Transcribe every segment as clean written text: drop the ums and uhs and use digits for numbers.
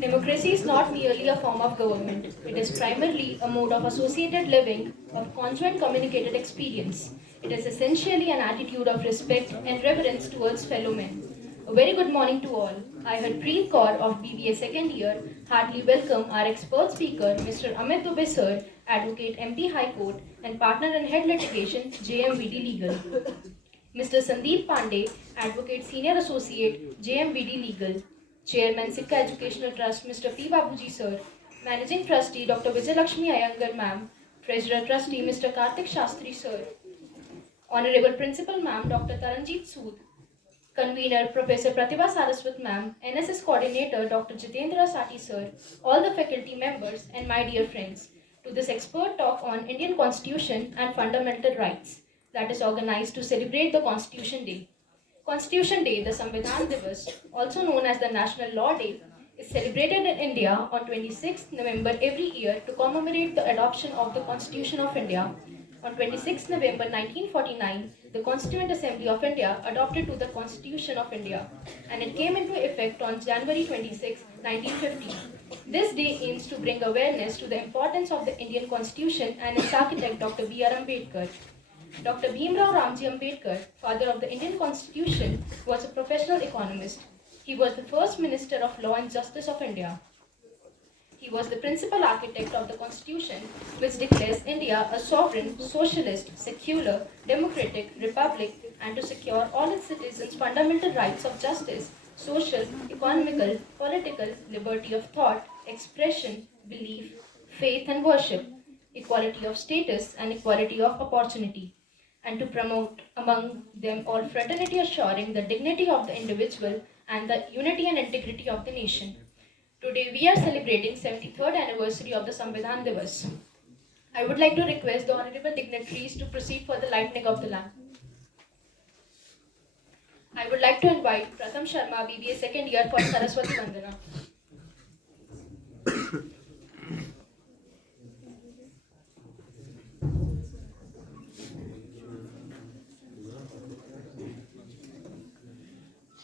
Democracy is not merely a form of government. It is primarily a mode of associated living, of conjoint communicated experience. It is essentially an attitude of respect and reverence towards fellow men. A very good morning to all. I, Harpreet Kaur of BBA second year, heartily welcome our expert speaker, Mr. Amit Dubey sir, Advocate MP High Court and partner in head litigation, JMVD Legal. Mr. Sandeep Pandey, Advocate Senior Associate, JMVD Legal. Chairman, Sikka Educational Trust, Mr. P. Babuji Sir. Managing Trustee, Dr. Vijayalakshmi Iyengar Ma'am. Treasurer Trustee, Mr. Karthik Shastri Sir. Honorable Principal Ma'am, Dr. Taranjeet Sood. Convener, Professor Pratibha Saraswat Ma'am. NSS Coordinator, Dr. Jitendra Sati Sir. All the faculty members and my dear friends. To this expert talk on Indian Constitution and Fundamental Rights that is organized to celebrate the Constitution Day. Constitution Day, the Samvidhan Divas, also known as the National Law Day, is celebrated in India on 26th November every year to commemorate the adoption of the Constitution of India. On 26th November 1949, the Constituent Assembly of India adopted to the Constitution of India, and it came into effect on January 26, 1950. This day aims to bring awareness to the importance of the Indian Constitution and its architect Dr. B.R. Ambedkar. Dr. Bhimrao Ramji Ambedkar, father of the Indian Constitution, was a professional economist. He was the first Minister of Law and Justice of India. He was the principal architect of the Constitution, which declares India a sovereign, socialist, secular, democratic republic, and to secure all its citizens' fundamental rights of justice, social, economical, political, liberty of thought, expression, belief, faith, and worship, equality of status, and equality of opportunity, and to promote among them all fraternity, assuring the dignity of the individual and the unity and integrity of the nation. Today we are celebrating 73rd anniversary of the Samvidhan Divas. I would like to request the honorable dignitaries to proceed for the lighting of the lamp. I would like to invite Pratham Sharma, BBA second year for Saraswati Vandana.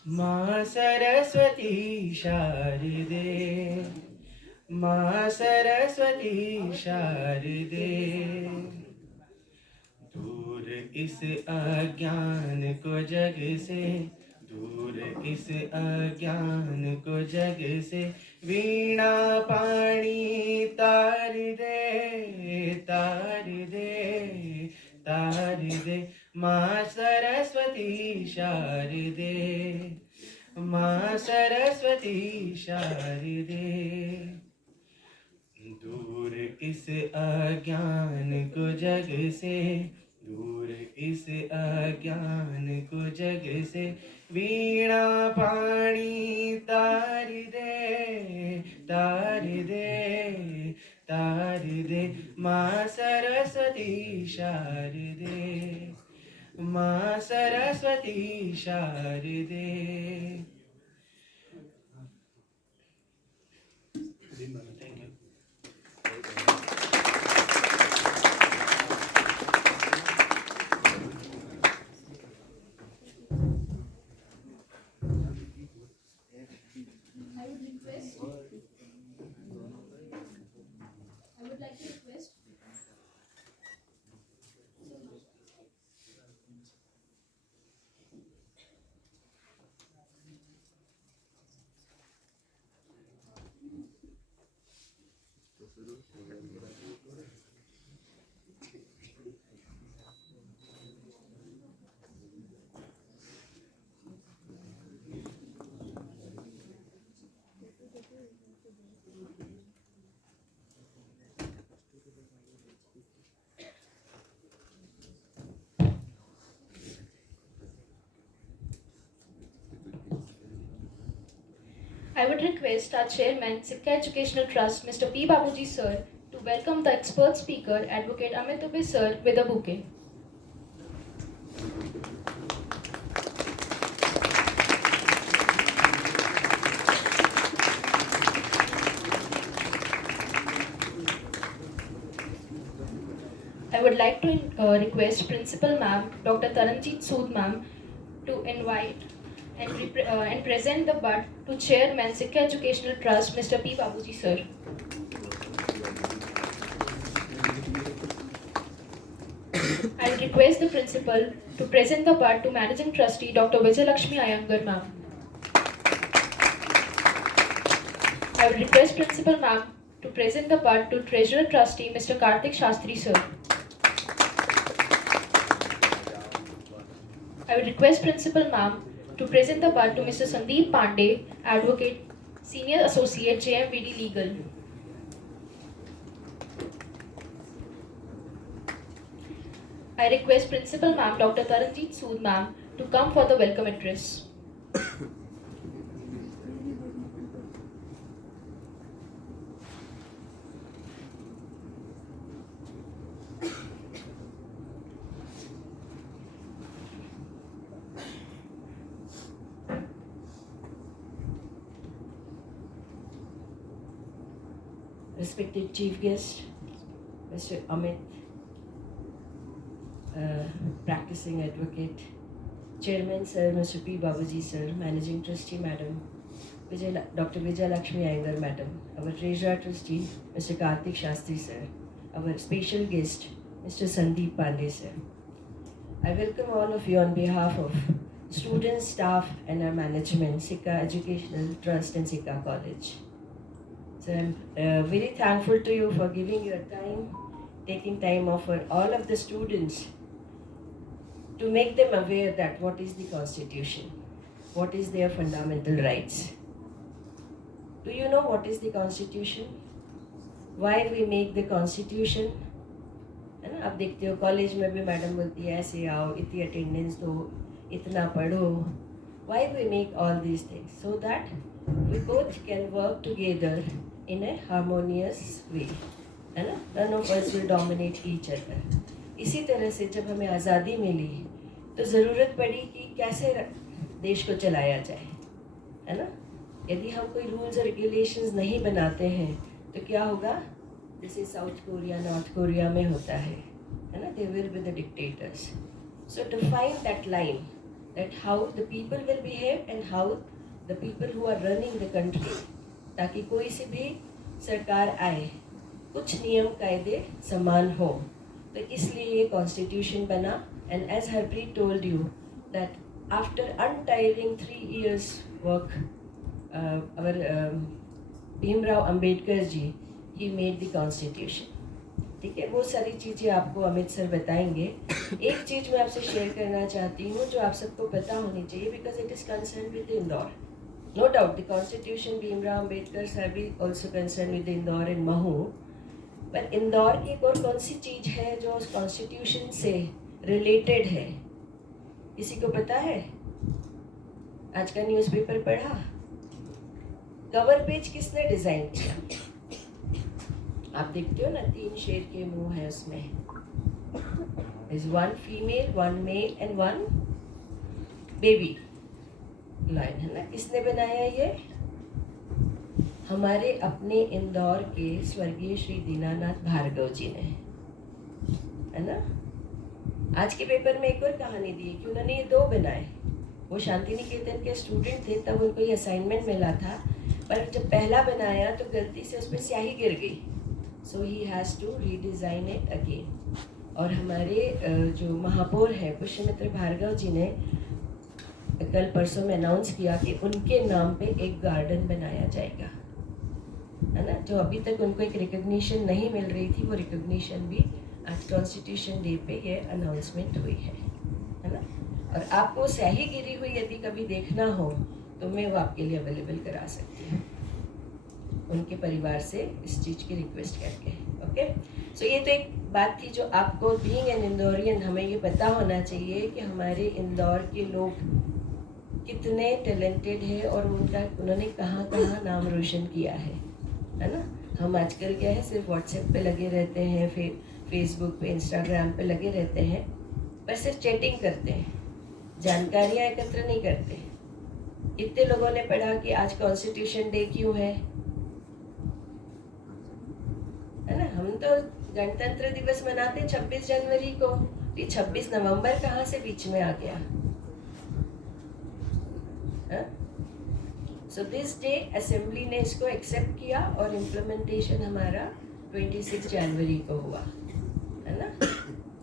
माँ सरस्वती शारदे, माँ सरस्वती शारदे, दूर इस अज्ञान को जग से, दूर इस अज्ञान को जग से, वीणा पाणी तार दे, तार दे, तार दे, माँ सरस्वती शारदे, माँ सरस्वती शारदे, दूर इस अज्ञान को जग से, दूर इस अज्ञान को जग से, वीणा पाणी तार दे, तार दे, तार दे, माँ सरस्वती शारदे, माँ सरस्वती शारदे. Thank you. I would like to request I would request our chairman, Sikha Educational Trust, Mr. P. Babuji sir, to welcome the expert speaker, Advocate Amit Dubey sir, with a bouquet. I would like to request Principal Ma'am, Dr. Taranjeet Sood Ma'am, to invite and present the bud to Chairman, Sikha Educational Trust, Mr. P. Babuji sir. I would request the Principal to present the bud to Managing Trustee, Dr. Vijayalakshmi Iyengar Ma'am. I would request Principal Ma'am to present the bud to Treasurer Trustee, Mr. Karthik Shastri sir. I would request Principal Ma'am to present the bud to Mr. Sandeep Pandey, Advocate, Senior Associate, JMVD Legal. I request Principal Ma'am, Dr. Taranjeet Sood Ma'am, to come for the welcome address. Respected Chief Guest, Mr. Amit, Practicing Advocate, Chairman Sir, Mr. P. Babuji Sir, Managing Trustee Madam, Dr. Vijayalakshmi Iyengar Madam, our Treasurer Trustee, Mr. Karthik Shastri Sir, our special guest, Mr. Sandeep Pandey Sir. I welcome all of you on behalf of students, staff and our management, Sikha Educational Trust and Sikha College. So I'm very thankful to you for giving your time, taking time off for all of the students to make them aware that what is the Constitution, what is their fundamental rights. Do you know what is the Constitution? Why we make the Constitution? है ना, आप देखते हो college में भी madam बोलती है ऐसे आओ, इतनी अटेंडेंस दो, इतना पढ़ो. Why we make all these things? So that we both can work together in a harmonious way. है ना? None of us will dominate each other. इसी तरह से जब हमें आज़ादी मिली तो ज़रूरत पड़ी कि कैसे देश को चलाया जाए, है ना? यदि हम कोई रूल्स और रेगुलेशंस नहीं बनाते हैं तो क्या होगा? जैसे साउथ कोरिया, नॉर्थ कोरिया में होता है ना? They will be the dictators. So to find that line, that how the people will behave and how the people who are running the country, ताकि कोई सी भी सरकार आए कुछ नियम कायदे समान हो, तो इसलिए ये कॉन्स्टिट्यूशन बना. And as Harpreet told you that after untiring 3 years work our Bhimrao Ambedkar ji he made the constitution. ठीक है, वो सारी चीज़ें आपको अमित सर बताएंगे. एक चीज़ मैं आपसे शेयर करना चाहती हूँ जो आप सबको पता होनी चाहिए, because it is concern with Indore. No doubt, the Constitution, Bhimrao Ambedkar sir भी also concerned with Indore and Mahu. पर इंदौर की एक और कौन सी चीज़ है जो उस Constitution से related है? किसी को पता है? आज का न्यूज़पेपर पढ़ा? कवर पेज किसने डिज़ाइन किया? आप देखते हो ना, 3 शेर के मुंह है उसमें. There's 1 female, 1 male and 1 baby. Line है ना. किसने बनाया ये? हमारे अपने इंदौर के स्वर्गीय श्री दीनानाथ भार्गव जी ने, है ना. आज के पेपर में एक और कहानी दी कि उन्होंने ये 2 बनाए. वो शांति निकेतन के स्टूडेंट थे, तब उनको ये असाइनमेंट मिला था, पर जब पहला बनाया तो गलती से उस पर स्याही गिर गई. So he has to redesign it again. और हमारे जो महापौर हैं पुष्यमित्र भार्गव जी ने कल परसों में अनाउंस किया कि उनके नाम पे एक गार्डन बनाया जाएगा, है ना. जो अभी तक उनको एक रिकग्निशन नहीं मिल रही थी, वो रिकग्निशन भी आज कॉन्स्टिट्यूशन डे पे ये अनाउंसमेंट हुई है ना. और आपको स्याही गिरी हुई यदि कभी देखना हो तो मैं वो आपके लिए अवेलेबल करा सकती हूँ, उनके परिवार से इस चीज़ की रिक्वेस्ट करके. ओके, सो ये तो एक बात थी जो आपको बीइंग एन इंदौरियन हमें ये पता होना चाहिए कि हमारे इंदौर के लोग कितने टैलेंटेड है और उन्होंने कहाँ कहाँ नाम रोशन किया है ना। हम आजकल क्या है, सिर्फ व्हाट्सएप पे लगे रहते हैं, फिर फेसबुक पे, इंस्टाग्राम पे लगे रहते हैं, पर सिर्फ चैटिंग करते हैं, जानकारियाँ एकत्र नहीं करते। इतने लोगों ने पढ़ा कि आज कॉन्स्टिट्यूशन डे क्यों है ना। हम तो गणतंत्र दिवस मनाते 26 जनवरी को, ये 26 नवंबर कहाँ से बीच में आ गया। सो दिस डे असेंबली ने इसको एक्सेप्ट किया और इम्प्लीमेंटेशन हमारा 26 जनवरी को हुआ है ना।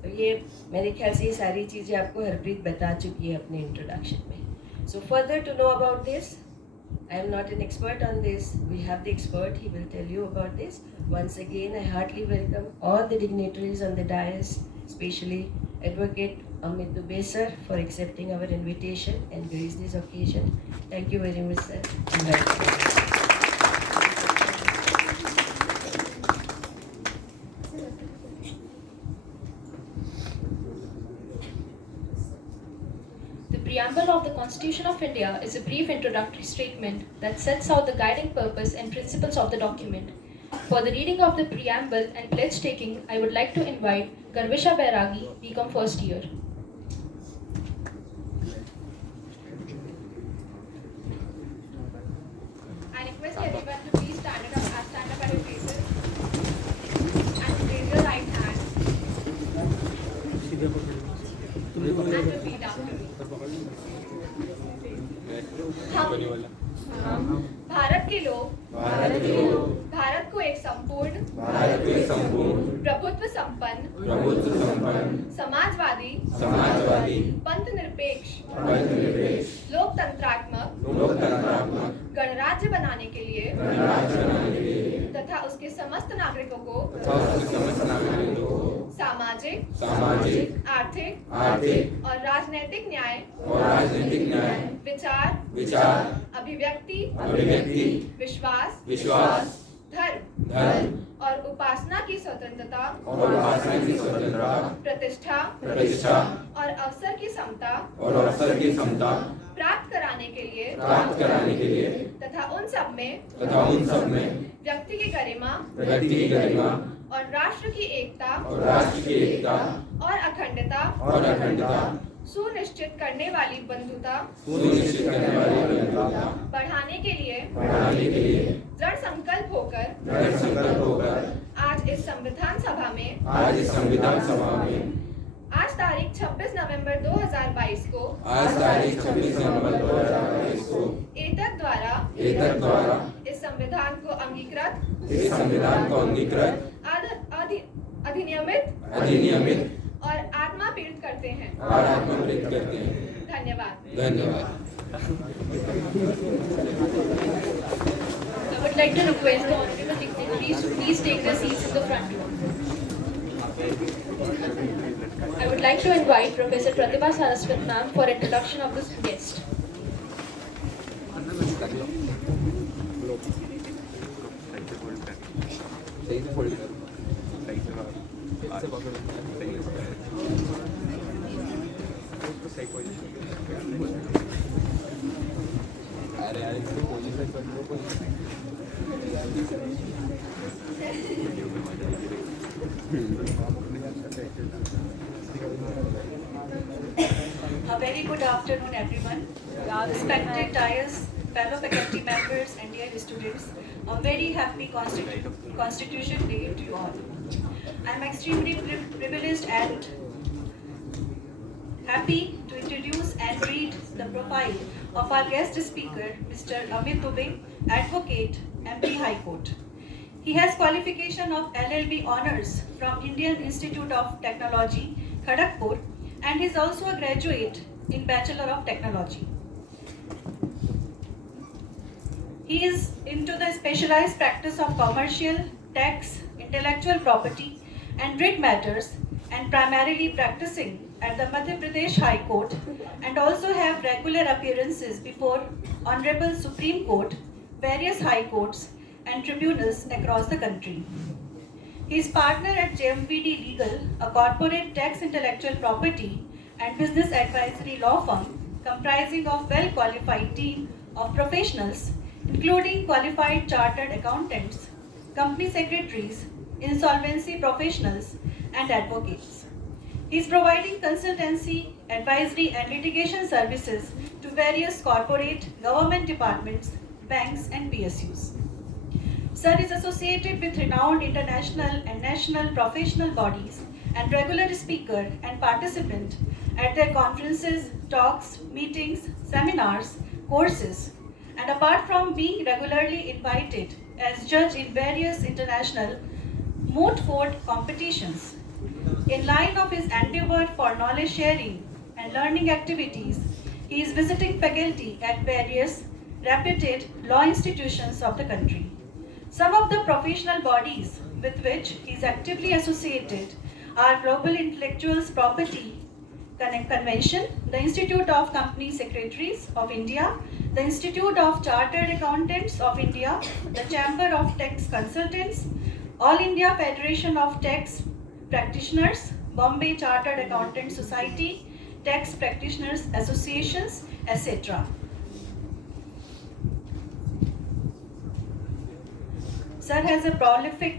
तो ये मेरे ख्याल से ये सारी चीज़ें आपको हरप्रीत बता चुकी है अपने इंट्रोडक्शन में। So further to know about this, I am not an expert on this. We have the expert. He will tell you about this. Once again, I heartily welcome all the dignitaries on the dais, especially Advocate Amit Dubey sir, for accepting our invitation and grace this occasion. Thank you very much, sir. And welcome. The preamble of the Constitution of India is a brief introductory statement that sets out the guiding purpose and principles of the document. For the reading of the preamble and pledge taking, I would like to invite Garvisha Bairagi, BCom first year. I request everyone to please stand up at your places and raise your right hand and repeat after me. हम भारत के लोग भारत को एक संपूर्ण प्रभुत्व संपन्न समाजवादी पंथ निरपेक्ष लोकतंत्रात्मक गणराज्य बनाने के लिए तथा उसके समस्त नागरिकों को सामाजिक आर्थिक और राजनैतिक न्याय विचार अभिव्यक्ति विश्वास धर्म और उपासना की स्वतंत्रता प्रतिष्ठा और अवसर की समता प्राप्त कराने के लिए तथा उन सब में व्यक्ति की गरिमा और राष्ट्र की एकता और अखंडता सुनिश्चित करने वाली बंधुता बढ़ाने के लिए दृढ़ संकल्प होकर आज इस संविधान सभा में आज तारीख 26 नवंबर 2022 को एतद द्वारा इस संविधान को अंगीकृत अधिनियमित और आत्मा पीड़ित करते हैं। धन्यवाद। I would like to request the honorable dignitaries to please take their seats in the front row. I would like to invite Professor Pratibha Saraswat ma'am for introduction of this guest. A very good afternoon, everyone. Respected dais, fellow faculty members, and dear students, a very happy Constitution Day to you all. I am extremely privileged and happy to introduce and read the profile of our guest speaker, Mr. Amit Dubey, Advocate, MP High Court. He has qualification of LLB Honours from Indian Institute of Technology, Kharagpur, and is also a graduate in Bachelor of Technology. He is into the specialized practice of commercial, tax, intellectual property, and writ matters, and primarily practicing at the Madhya Pradesh High Court, and also have regular appearances before Honorable Supreme Court, various High Courts, and tribunals across the country. He is partner at JMVD Legal, a corporate tax, intellectual property, and business advisory law firm comprising of well-qualified team of professionals, including qualified chartered accountants, company secretaries, insolvency professionals, and advocates. He is providing consultancy, advisory, and litigation services to various corporate, government departments, banks, and PSUs. Sir is associated with renowned international and national professional bodies and regular speaker and participant at their conferences, talks, meetings, seminars, courses, and apart from being regularly invited as judge in various international moot court competitions. In line of his endeavor for knowledge sharing and learning activities, he is visiting faculty at various reputed law institutions of the country. Some of the professional bodies with which he is actively associated are Global Intellectuals Property Convention, the Institute of Company Secretaries of India, the Institute of Chartered Accountants of India, the Chamber of Tax Consultants, All India Federation of Tax Practitioners, Bombay Chartered Accountants Society, Tax Practitioners Associations, etc. Sir has a prolific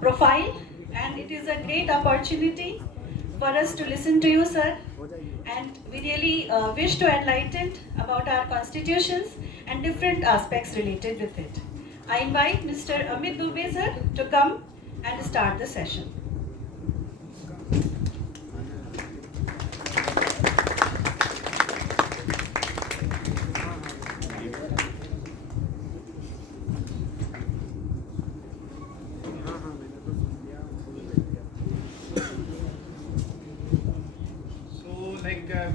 profile, and it is a great opportunity for us to listen to you, sir. And we really wish to enlighten about our constitutions and different aspects related with it. I invite Mr. Amit Dubey, sir, to come and start the session.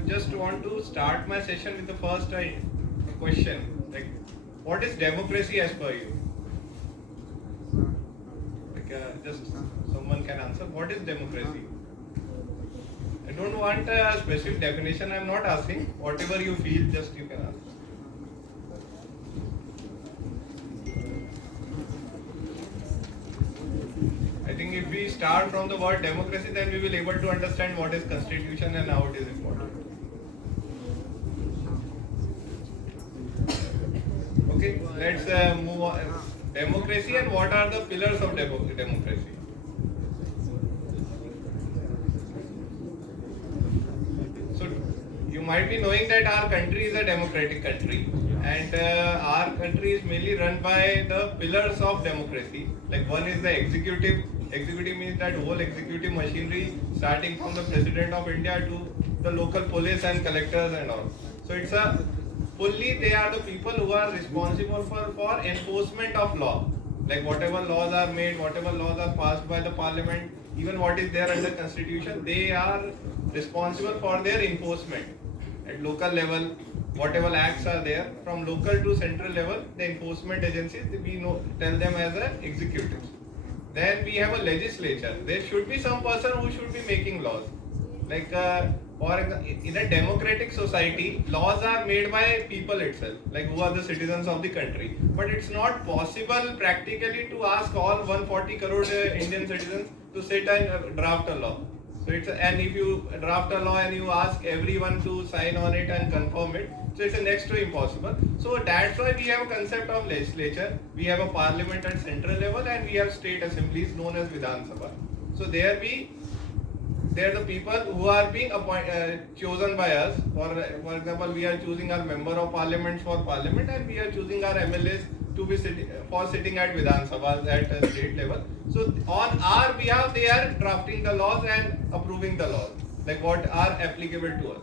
Just want to start my session with the first question. Like, what is democracy as per you? Just someone can answer. What is democracy? I don't want a specific definition. I'm not asking. Whatever you feel, just you can ask. I think if we start from the word democracy, then we will able to understand what is constitution and how it is important. Okay, let's move on. Democracy, and what are the pillars of democracy? So you might be knowing that our country is a democratic country, and our country is mainly run by the pillars of democracy. Like, one is the executive. Executive means that whole executive machinery, starting from the President of India to the local police and collectors and all. So it's a fully, they are the people who are responsible for enforcement of law. Like, whatever laws are made, whatever laws are passed by the parliament, even what is there under constitution, they are responsible for their enforcement. At local level, whatever acts are there, from local to central level, the enforcement agencies, we tell them as executives. Then we have a legislature. There should be some person who should be making laws. Like, for example, in a democratic society, laws are made by people itself, like who are the citizens of the country. But it's not possible practically to ask all 140 crore Indian citizens to sit and draft a law. So and if you draft a law and you ask everyone to sign on it and confirm it, so it's next to impossible. So that's why we have a concept of legislature. We have a parliament at central level, and we have state assemblies known as Vidhan Sabha. So they're the people who are being chosen by us. For example, we are choosing our member of parliament for parliament, and we are choosing our MLAs to be sitting at Vidhan Sabha at a state level. So on our behalf, they are drafting the laws and approving the laws, like what are applicable to us.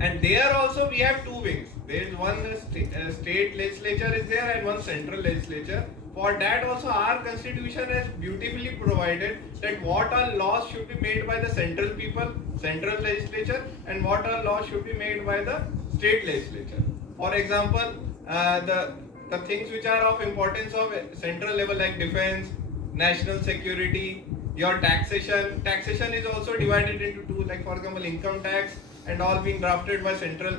And there also we have two wings. There is one state legislature is there, and one central legislature. For that also our constitution has beautifully provided that what all laws should be made by the central people, central legislature, and what all laws should be made by the state legislature. For example, the things which are of importance of central level, like defense, national security, your taxation. Taxation is also divided into two, like for example income tax and all being drafted by central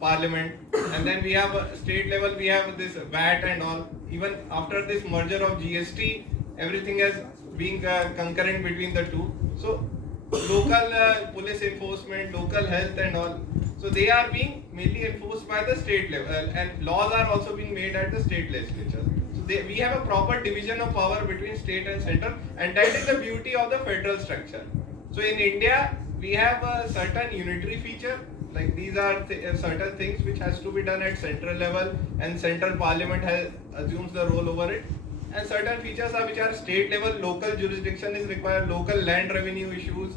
parliament. And then we have a state level, we have this VAT and all. Even after this merger of GST, everything has been concurrent between the two. So local police enforcement, local health and all. So they are being mainly enforced by the state level, and laws are also being made at the state legislature. So we have a proper division of power between state and center, and that is the beauty of the federal structure. So in India, we have a certain unitary feature, like these are certain things which has to be done at central level, and central parliament assumes the role over it. And certain features are which are state level, local jurisdiction is required, local land revenue issues,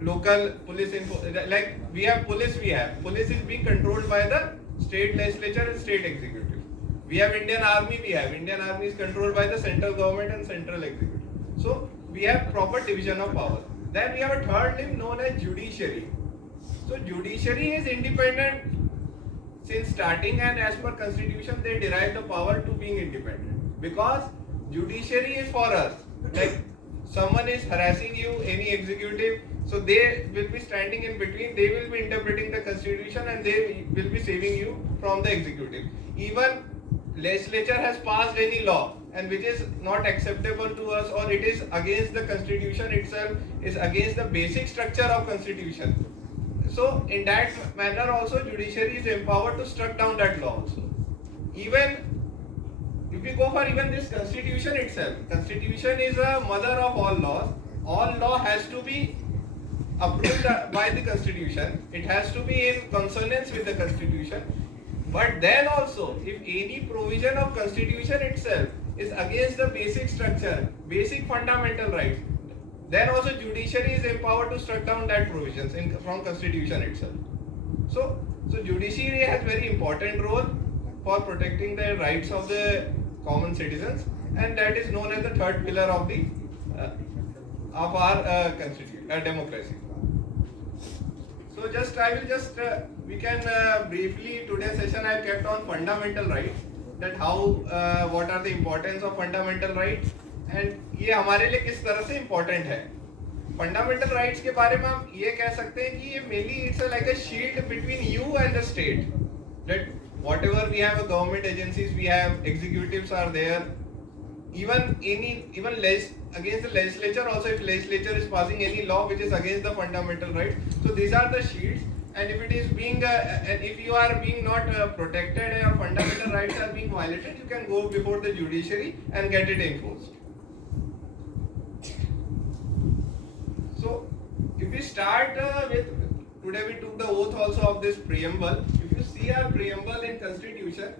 local police like we have police is being controlled by the state legislature and state executive. We have Indian Army is controlled by the central government and central executive. So we have proper division of power. Then we have a third limb known as judiciary. So judiciary is independent since starting, and as per constitution they derive the power to being independent, because judiciary is for us. Like someone is harassing you, any executive, so they will be standing in between, they will be interpreting the constitution and they will be saving you from the executive. Even legislature has passed any law and which is not acceptable to us, or it is against the constitution itself, is against the basic structure of constitution. So in that manner also judiciary is empowered to struck down that law also. Even if we go for even this constitution itself, constitution is a mother of all laws. All law has to be approved by the constitution. It has to be in consonance with the constitution. But then also, if any provision of constitution itself is against the basic structure, basic fundamental rights, then also judiciary is empowered to struck down that provisions from constitution itself. So judiciary has very important role for protecting the rights of the common citizens, and that is known as the third pillar of the of our democracy. So we can briefly, today's session I have kept on fundamental rights, that how what are the importance of fundamental rights, and ये हमारे लिए किस तरह से important है. Fundamental rights के बारे में हम ये कह सकते हैं कि ये mainly it's like a shield between you and the state. That whatever we have government agencies, we have executives are there. Even against the legislature also, if legislature is passing any law which is against the fundamental rights, so these are the shields. And if it is being and if you are being not protected and your fundamental rights are being violated, you can go before the judiciary and get it enforced. So if we start with, today we took the oath also of this preamble. If you see our preamble in constitution,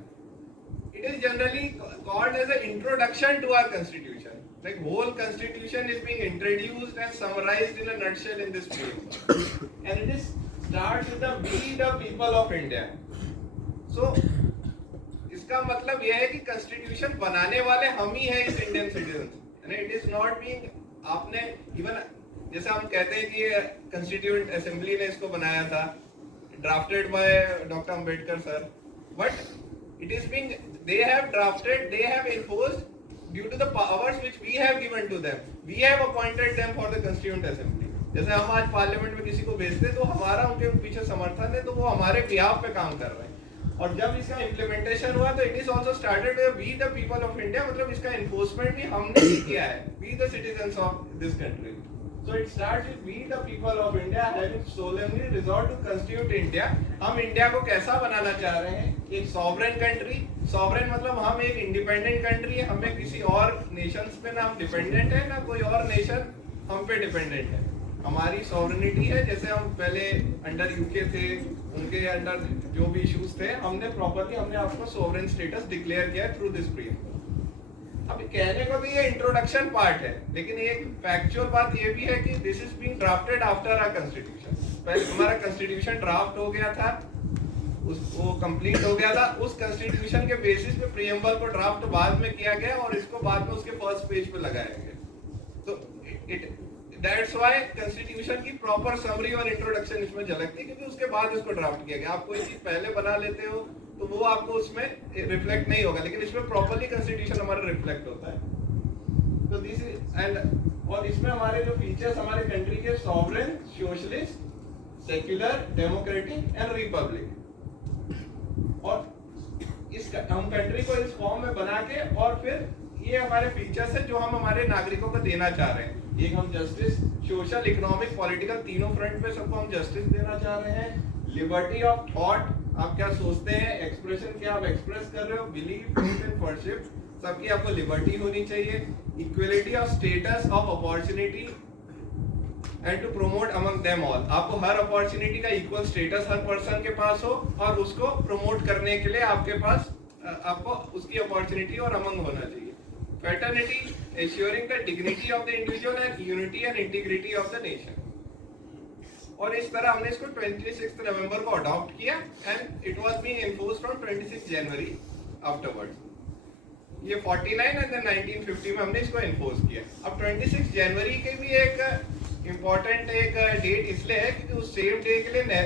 it is generally called as an introduction to our constitution. Like whole constitution is being introduced and summarized in a nutshell in this preamble. And it is starts with the we the people of India. So इसका मतलब यह है कि constitution बनाने वाले हम ही हैं इस Indian citizens. And it is not being आपने even जैसे हम कहते हैं कि Constituent Assembly ने इसको बनाया था, drafted by Dr. Ambedkar sir, but it is being they have drafted, they have enforced due to the powers which we have given to them. We have appointed them for the Constituent Assembly. जैसे हम आज parliament में किसी को भेजते हैं तो हमारा उनके पीछे समर्थन है, तो वो हमारे बिहाफ पे काम कर रहे हैं. और जब इसका इम्प्लीमेंटेशन हुआ तो it is also started we the people of India, मतलब इसका एनफोर्समेंट भी हमने ही किया है, we the citizens of this country. So it starts with we the people of India having solemnly resolved to constitute India. हम India को कैसा बनाना चाह रहे हैं? एक सॉवरेन कंट्री. सॉवरेन मतलब हम एक इंडिपेंडेंट कंट्री है, हमें किसी और नेशंस पे ना हम डिपेंडेंट है, ना कोई और नेशन हम पे डिपेंडेंट है. हमारी सॉवरेनिटी है. जैसे हम पहले अंडर यूके थे, उनके अंडर जो भी इश्यूज थे, हमने प्रॉपरली हमने आपको सॉवरेन स्टेटस डिक्लेयर किया है थ्रू दिस प्रीएम्बल. अभी कहने को तो ये इंट्रोडक्शन पार्ट है, लेकिन एक फैक्चुअल बात ये भी है कि this is being drafted after our constitution. पहले हमारा कॉन्स्टिट्यूशन ड्राफ्ट हो गया था, वो कंप्लीट हो गया था. उस कॉन्स्टिट्यूशन के बेसिस पे प्रीएम्बल को ड्राफ्ट बाद में किया गया और इसको बाद में उसके फर्स्ट पेज पे लगाया गया. तो इट दैट्स व्हाई कॉन्स्टिट्यूशन की प्रॉपर समरी और इंट्रोडक्शन इसमें झलकती है, क्योंकि उसके बाद इसको ड्राफ्ट किया गया. आप कोई चीज पहले बना लेते हो तो वो आपको उसमें रिफ्लेक्ट नहीं होगा, लेकिन इसमें प्रॉपर्ली कॉन्स्टिट्यूशन हमारा रिफ्लेक्ट होता है. तो दिस इज एंड और इसमें हमारे जो फीचर्स हमारे कंट्री के sovereign, socialist, secular, democratic and Republic, और इस हम कंट्री को इस फॉर्म में बना के और फिर ये हमारे फीचर्स है जो हम हमारे नागरिकों को देना चाह रहे हैं। एक हम जस्टिस, सोशल, इकोनॉमिक, पॉलिटिकल, तीनों फ्रंट पे सबको हम जस्टिस देना चाह रहे हैं। लिबर्टी ऑफ थॉट, आप क्या सोचते हैं, एक्सप्रेशन क्या आप एक्सप्रेस कर रहे हो, बिलीव, फेथ एंड वर्शिप, सबकी आपको लिबर्टी होनी चाहिए। Equality of status of opportunity and to promote among them all, आपको हर अपॉर्चुनिटी का इक्वल स्टेटस हर पर्सन के पास हो और उसको प्रमोट करने के लिए आपके पास आपको उसकी अपॉर्चुनिटी और अमंग होना चाहिए। Fraternity, ensuring the dignity of the individual and unity and integrity of the nation. और इस तरह हमने इसको 26 नवंबर को अडॉप्ट किया and it was being enforced from 26 January afterwards. ये 49 एंड देन 1950 में हमने इसको एनफोर्स किया। अब 26 जनवरी के भी एक इम्पोर्टेंट एक डेट इसलिए है क्योंकि उस सेम डे के लिए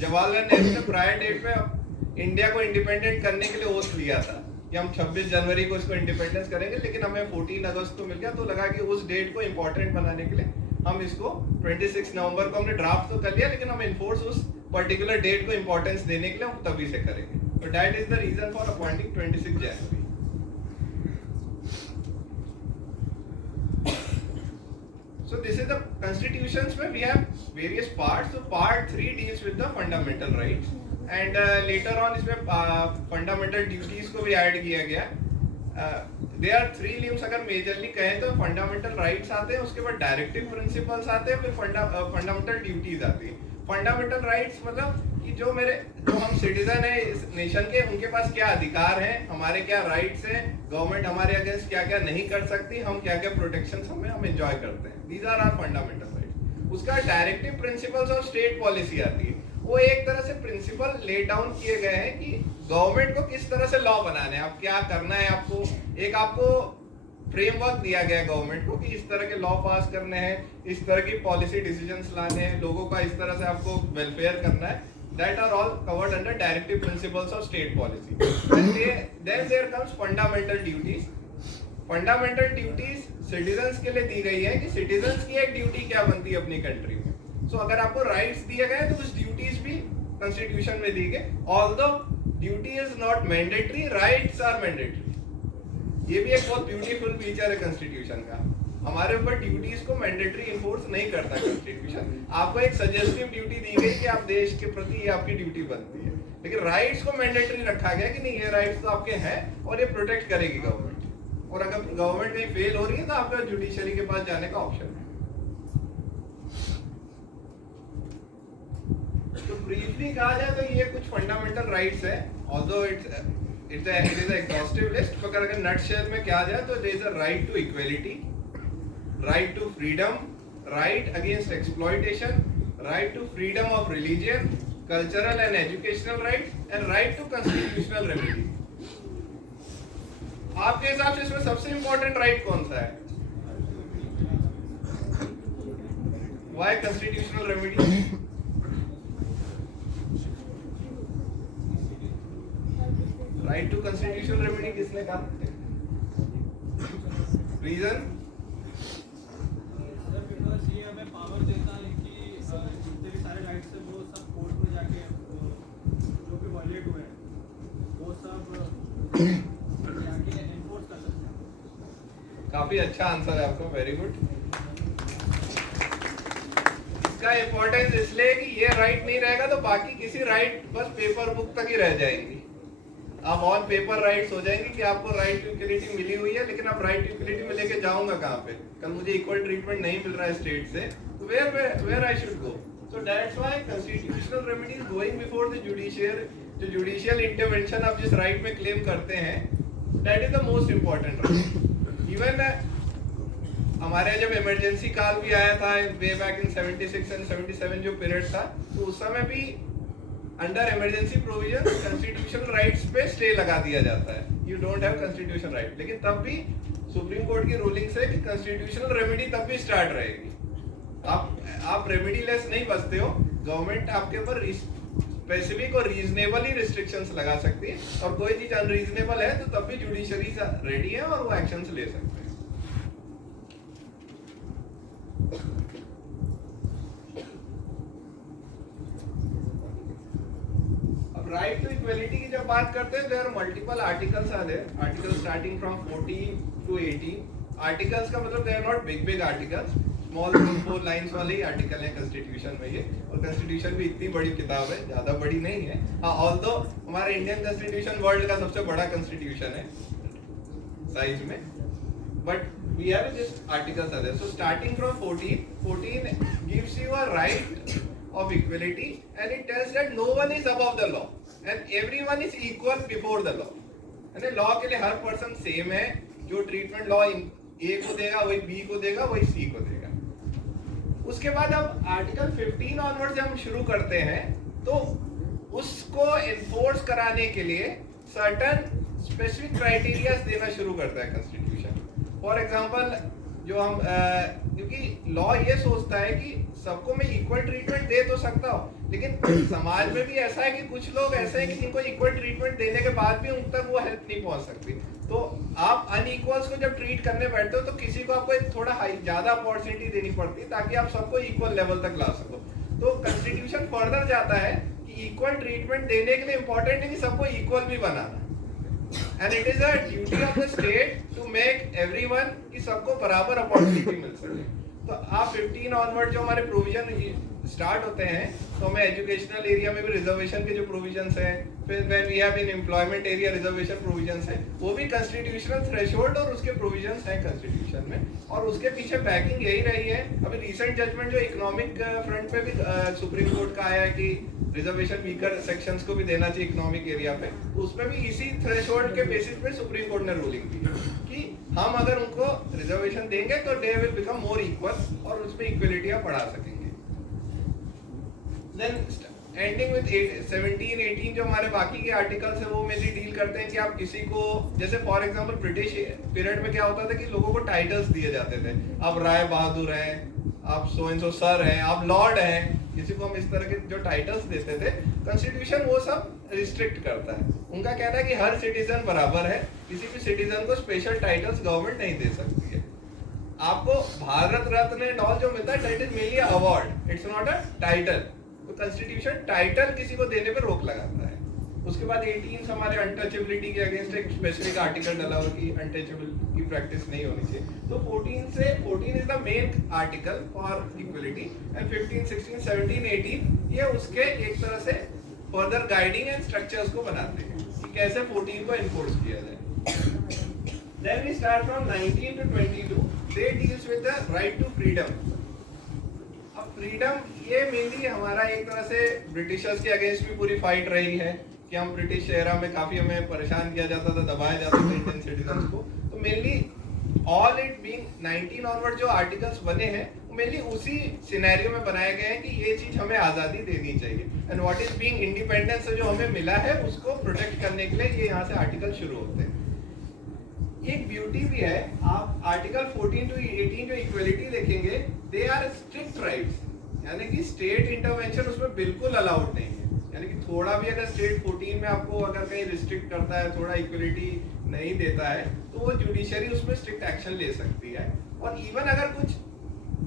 जवाहरलाल नेहरू ने प्रायर डेट पे इंडिया को इंडिपेंडेंट करने के लिए ओथ लिया था कि हम 26 जनवरी को इसको इंडिपेंडेंस करेंगे, लेकिन हमें 14 अगस्त को मिल गया, तो लगा कि उस डेट को इंपॉर्टेंट बनाने के लिए हम इसको 26 नवंबर को हमने ड्राफ्ट तो कर लिया, लेकिन हम इन्फोर्स उस पर्टिकुलर डेट को इंपॉर्टेंस देने के लिए हम तभी से करेंगे। तो that is the reason for appointing 26 जनवरी। So this is the constitutions में we have various parts. So part 3 deals with the fundamental rights and later on इसमें fundamental duties को भी ऐड किया गया। There are 3 limbs अगर majorly कहें तो फंडामेंटल राइट्स आते हैं, उसके बाद डायरेक्टिव प्रिंसिपल्स आते हैं, फिर फंडामेंटल ड्यूटीज आती है। फंडामेंटल राइट्स मतलब कि जो हम सिटीजन है इस नेशन के, उनके पास क्या अधिकार हैं, हमारे क्या राइट्स हैं, गवर्नमेंट हमारे अगेंस्ट क्या क्या नहीं कर सकती, हम क्या क्या प्रोटेक्शन हम एंजॉय करते हैं। These are our fundamental rights. उसका directive principles of state policy आती है। वो एक तरह से प्रिंसिपल ले डाउन किए गए हैं कि गवर्नमेंट को किस तरह से लॉ बनाने हैं, आप क्या करना है, आपको फ्रेमवर्क दिया गया है गवर्नमेंट को कि इस तरह के लॉ पास करने हैं, इस तरह की पॉलिसी डिसीजंस लाने हैं, लोगों का इस तरह से आपको वेलफेयर करना है। That are all covered under directive principles of state policy. Then there comes fundamental duties. Fundamental duties citizens के लिए दी गई है कि citizens की एक ड्यूटी क्या बनती है अपनी कंट्री में। So अगर आपको rights दिए गए तो उस ड्यूटीज भी constitution में दी गई। Although duty is not mandatory, rights are mandatory. ये भी एक बहुत ब्यूटीफुल फीचर है कॉन्स्टिट्यूशन का। हमारे ऊपर ड्यूटीज को मैंडेटरी इन्फोर्स नहीं करता कॉन्स्टिट्यूशन। आपको एक सजेस्टिव ड्यूटी दी गई कि आप देश के प्रति ये आपकी ड्यूटी बनती है, लेकिन राइट्स को मैंडेटरी रखा गया कि नहीं, ये राइट्स तो आपके हैं और ये प्रोटेक्ट करेगी गवर्नमेंट, और अगर गवर्नमेंट कहीं फेल हो रही है तो आपका जुडिशरी के पास जाने का ऑप्शन है। तो ब्रीफली कहा जाए तो ये कुछ फंडामेंटल राइट्स है, although it is exhaustive list, मगर अगर नटशेल में क्या जाए तो there is a right to equality, right to freedom, right against exploitation, right to freedom of religion, cultural and educational rights, and right to constitutional remedy. आपके हिसाब से इसमें सबसे इंपॉर्टेंट राइट कौन सा है? Why constitutional remedy? Right to constitutional remedy किसने कहा? Reason? काफी अच्छा आंसर है आपका, वेरी गुड। इसका इंपॉर्टेंस इसलिए कि ये राइट नहीं रहेगा तो बाकी किसी राइट बस पेपर बुक तक ही रह जाएंगी। आप ऑन पेपर राइट्स हो जाएंगी कि आपको राइट टू इक्वलिटी मिली हुई है, लेकिन आप राइट टू इक्वलिटी में लेके जाऊंगा कहाँ पे? कल मुझे इक्वल ट्रीटमेंट नहीं मिल रहा है स्टेट से, तो where I should go? So that's why constitutional remedies going before the judicial, जो जुडिशियल इंटरवेंशन आप जिस राइट में क्लेम करते हैं, that is the most important right. Even हमारे जब इमरजेंसी काल भी आया था वे बैक इन 76 एंड 77 जो पीरियड था, तो उस समय भी under emergency provision constitutional rights पे स्टे लगा दिया जाता है, you don't have constitutional right, लेकिन तब भी सुप्रीम कोर्ट की रूलिंग से कि कॉन्स्टिट्यूशनल रेमेडी तब भी स्टार्ट रहेगी। आप रेमेडी लेस नहीं बचते हो, गवर्नमेंट आपके ऊपर स्पेसिफिक और रीजनेबली रिस्ट्रिक्शंस लगा सकती है, और कोई चीज अनरीजनेबल है तो तब भी जुडिशरी रेडी है और वो एक्शंस ले सकते हैं। अब राइट टू इक्वलिटी की जब बात करते हैं, there are multiple articles are there, article starting from 14 to 18। Articles का मतलब they are not big articles, small 4 lines वाले ही आर्टिकल है कॉन्स्टिट्यूशन में ये। और कॉन्स्टिट्यूशन भी इतनी बड़ी किताब है, ज्यादा बड़ी नहीं है। हाँ, ऑल्दो हमारा इंडियन कॉन्स्टिट्यूशन वर्ल्ड का सबसे बड़ा कॉन्स्टिट्यूशन है साइज में, but we have just articles are there. So starting from 14 gives you a right of equality, and it tells that no one is above the law and everyone is equal before the law. यानी law के लिए हर person same है, जो treatment law A को देगा वही B को देगा वही सी को देगा। उसके बाद अब आर्टिकल 15 ऑनवर्ड जब हम शुरू करते हैं तो उसको एनफोर्स कराने के लिए सर्टन स्पेसिफिक क्राइटेरिया देना शुरू करता है कॉन्स्टिट्यूशन। फॉर एग्जांपल जो हम क्योंकि लॉ ये सोचता है कि सबको मैं इक्वल ट्रीटमेंट दे तो सकता हूँ, लेकिन समाज में भी ऐसा है कि कुछ लोग ऐसे हैं कि जिनको इक्वल ट्रीटमेंट देने के बाद भी उन तक वो हेल्प नहीं पहुंच सकती। तो आप अनइक्वल्स को जब ट्रीट करने बैठते हो तो किसी को आपको एक थोड़ा ज्यादा अपॉर्चुनिटी देनी पड़ती है ताकि आप सबको इक्वल लेवल तक ला सको। तो कॉन्स्टिट्यूशन फर्दर जाता है कि इक्वल ट्रीटमेंट देने के लिए इंपॉर्टेंट है कि सबको इक्वल भी बनाना, and it is a duty of the state to make everyone कि सबको बराबर अपॉर्चुनिटी मिल सके। तो आप 15 ऑनवर्ड जो हमारे प्रोविजन स्टार्ट होते हैं तो हमें एजुकेशनल एरिया में भी रिजर्वेशन के जो प्रोविजंस हैं, फिर when we have in employment area reservation provisions हैं, वो भी कॉन्स्टिट्यूशनल थ्रेशोल्ड और उसके प्रोविजंस हैं कॉन्स्टिट्यूशन में। और उसके पीछे बैकिंग यही रही है। अभी रिसेंट जजमेंट जो इकोनॉमिक फ्रंट पे भी सुप्रीम कोर्ट का आया है कि रिजर्वेशन वीकर सेक्शंस को भी देना चाहिए इकोनॉमिक एरिया पे, तो उसमें भी इसी थ्रेशोल्ड के बेसिस पे सुप्रीम कोर्ट ने रूलिंग दी कि हम अगर उनको रिजर्वेशन देंगे तो they will become more equal और उसमें इक्वलिटी आप बढ़ा सकेंगे। देन एंडिंग विद 17, 18 जो हमारे बाकी के आर्टिकल्स हैं वो मेनली डील करते हैं कि आप किसी को, जैसे फॉर एग्जांपल ब्रिटिश पीरियड में क्या होता था कि लोगों को टाइटल्स दिए जाते थे, आप राय बहादुर हैं, आप सो एंड सो सर हैं, आप लॉर्ड हैं, किसी को हम इस तरह के जो टाइटल्स देते थे। कॉन्स्टिट्यूशन वो सब रिस्ट्रिक्ट करता है। उनका कहना है कि हर सिटीजन बराबर है, किसी भी सिटीजन को स्पेशल टाइटल्स गवर्नमेंट नहीं दे सकती है। आपको भारत रत्न एंड ऑल जो मिलता है that is mainly award, it's not a title. तो कॉन्स्टिट्यूशन टाइटल किसी को देने पे रोक लगाता है। उसके बाद 18 हमारे अनटचेबिलिटी के अगेंस्ट एक स्पेसिफिक आर्टिकल डाला हुआ कि अनटचेबल की प्रैक्टिस नहीं होनी चाहिए। तो 14 is the main article for equality, and 15, 16, 17, 18 ये उसके एक तरह से फर्दर गाइडिंग एंड स्ट्रक्चर्स को बनाते हैं कि कैसे 14 को एनफोर्स किया जाए। Then we start from 19 to 22. They deals with the right to freedom. अब फ्रीडम ये मेनली हमारा एक तरह से ब्रिटिशर्स के अगेंस्ट भी पूरी फाइट रही है कि हम ब्रिटिश एरा में काफी हमें परेशान किया जाता था, दबाया जाता था इंडियन सिटीजन्स को। तो mainly all it being 19 onward जो आर्टिकल्स बने हैं वो मेनली उसी सिनेरियो में बनाए गए हैं कि ये चीज हमें आजादी देनी चाहिए, and what is being independence से जो हमें मिला है उसको प्रोटेक्ट करने के लिए ये यहाँ से आर्टिकल शुरू होते हैं। एक ब्यूटी भी है, आप आर्टिकल 14 टू 18 जो इक्वलिटी देखेंगे, दे आर स्ट्रिक्ट राइट्स, यानी कि स्टेट इंटरवेंशन उसमें बिल्कुल अलाउड नहीं है। यानी कि थोड़ा भी अगर स्टेट 14 में आपको अगर कहीं रिस्ट्रिक्ट करता है, थोड़ा इक्वलिटी नहीं देता है, तो वो जुडिशरी उसमें स्ट्रिक्ट एक्शन ले सकती है। और इवन अगर कुछ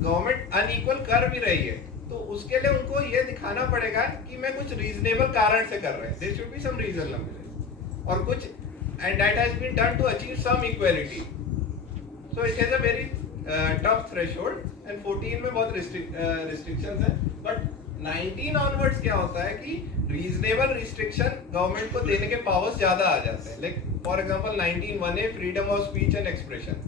गवर्नमेंट अनइक्वल कर भी रही है तो उसके लिए उनको ये दिखाना पड़ेगा कि मैं कुछ रीजनेबल कारण से कर रहे हैं, there should be some reason, और कुछ and that has been done to achieve some equality. So it has a very tough threshold, and 14 में बहुत restrictions हैं, but 19 onwards क्या होता है कि reasonable restriction गवर्नमेंट को देने के पावर्स ज्यादा आ जाते हैं। Like for example 19(1)(a) freedom of speech and expression.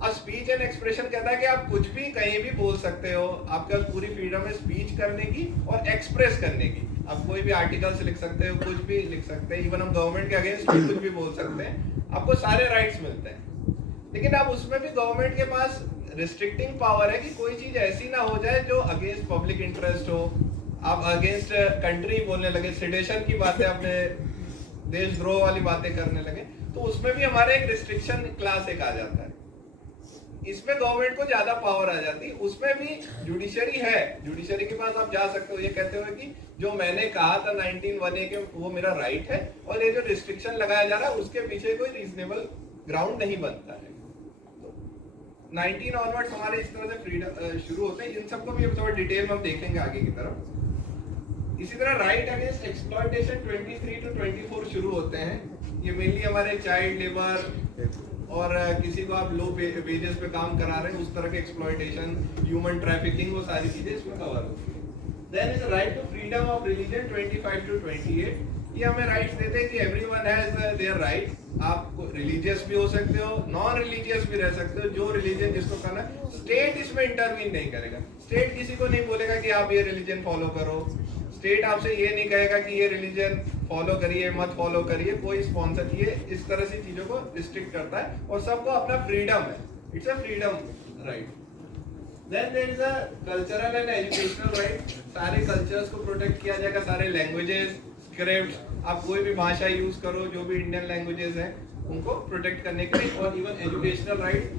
अब स्पीच एंड एक्सप्रेशन कहता है कि आप कुछ भी कहीं भी बोल सकते हो, आपके पास पूरी फ्रीडम है स्पीच करने की और एक्सप्रेस करने की। आप कोई भी आर्टिकल्स लिख सकते हो, कुछ भी लिख सकते हैं, इवन हम गवर्नमेंट के अगेंस्ट भी कुछ भी बोल सकते हैं, आपको सारे राइट्स मिलते हैं। लेकिन अब उसमें भी गवर्नमेंट के पास रिस्ट्रिक्टिंग पावर है कि कोई चीज ऐसी ना हो जाए जो अगेंस्ट पब्लिक इंटरेस्ट हो, आप अगेंस्ट कंट्री बोलने लगे, सेडेशन की बातें, अपने देशद्रोह वाली बातें करने लगे, तो उसमें भी हमारे एक रिस्ट्रिक्शन क्लास एक आ जाता है। इसमें गवर्नमेंट को ज्यादा पावर आ जाती है। उसमें भी जुडिशरी है, जुडिशरी के पास आप जा सकते हो ये कहते हुए कि जो मैंने कहा था 19(1)(a) के वो मेरा राइट है, और ये जो रिस्ट्रिक्शन लगाया जा रहा है उसके पीछे कोई रीजनेबल ग्राउंड नहीं बनता है। तो 19 ऑनवर्ड्स हमारे इस तरह से फ्रीडम शुरू होते हैं। इन सबको भी थोड़ा डिटेल में हम देखेंगे आगे की तरफ। इसी तरह राइट अगेंस्ट एक्सप्लॉयटेशन 23 to 24 शुरू होते हैं। ये मेनली हमारे चाइल्ड लेबर और किसी को आप लो वेजेस पे काम करा रहे हैं, उस तरह के एक्सप्लॉयटेशन, ह्यूमन ट्रैफिकिंग, वो सारी चीजें इसमें कवर होती है। Then is right to freedom of religion 25 to 28। ये हमें राइट्स देते हैं कि एवरीवन हैज देयर राइट। आप रिलीजियस भी हो सकते हो, नॉन रिलीजियस भी रह सकते हो, जो रिलीजन जिसको करना है। स्टेट इसमें इंटरवीन नहीं करेगा। स्टेट किसी को नहीं बोलेगा कि आप ये रिलीजन फॉलो करो। स्टेट आपसे ये नहीं कहेगा कि ये रिलीजन फॉलो करिए, मत फॉलो करिए। कोई स्पॉन्सर ये इस तरह से चीजों को रिस्ट्रिक्ट करता है और सबको अपना फ्रीडम है। It's a freedom right. Then there is a cultural and educational right। सारे कल्चर्स को प्रोटेक्ट किया जाएगा, सारे लैंग्वेजेस, स्क्रिप्ट्स, आप कोई भी भाषा यूज करो, जो भी इंडियन लैंग्वेजेस हैं उनको प्रोटेक्ट करने के लिए। और even educational right,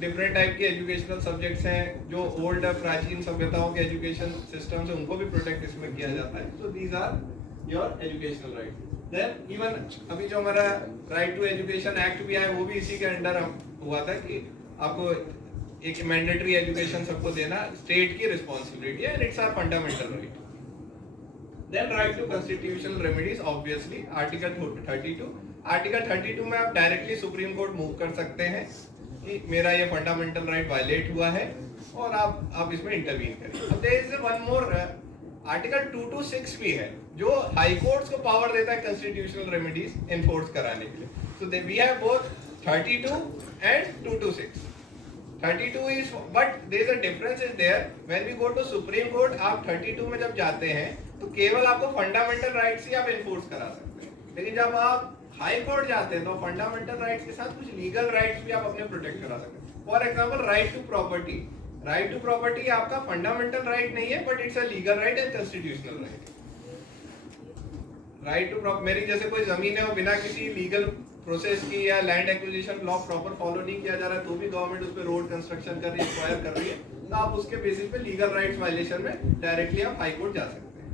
different type के एजुकेशनल सब्जेक्ट्स हैं जो ओल्ड प्राचीन सभ्यताओं के एजुकेशन सिस्टम से, उनको भी प्रोटेक्ट इसमें किया जाता है। So these are your educational right. Then even अभी जो हमारा राइट टू एजुकेशन एक्ट भी आया, वो भी इसी के अंडर हुआ था कि आपको एक मैंडेटरी एजुकेशन सबको देना स्टेट की रिस्पॉन्सिबिलिटी है, and it's our fundamental right. Then right to constitutional remedies, obviously article 32। Article 32 में आप डायरेक्टली सुप्रीम कोर्ट मूव कर सकते हैं कि मेरा ये फंडामेंटल राइट वायलेट हुआ है और आप इसमें इंटरवीन करिए। अब there is one more article 226 भी है जो हाई कोर्ट्स को पावर देता है कॉन्स्टिट्यूशनल रेमेडीज एनफोर्स कराने के लिए। So we have both 32 and 226। 32 is, but there is a difference is there when we go to Supreme Court। आप 32 में जब जाते हैं तो केवल आपको फंडामेंटल राइट्स ही आप एनफोर्स करा सकते हैं, लेकिन जब आप हाई कोर्ट जाते हैं तो फंडामेंटल राइट्स के साथ कुछ लीगल राइट्स भी आप अपने प्रोटेक्ट करा सकते हैं। For example right to property. Right to property आपका फंडामेंटल राइट नहीं है, but it's a legal right and constitutional right. Right to मेरी जैसे कोई जमीन है और बिना किसी लीगल प्रोसेस की या land acquisition law proper follow नहीं किया जा रहा है, तो भी गवर्नमेंट उस पर रोड कंस्ट्रक्शन कर रही है, एक्वायर कर रही है, तो आप उसके बेसिस पे लीगल राइट्स वायलेशन में डायरेक्टली आप हाई कोर्ट जा सकते हैं।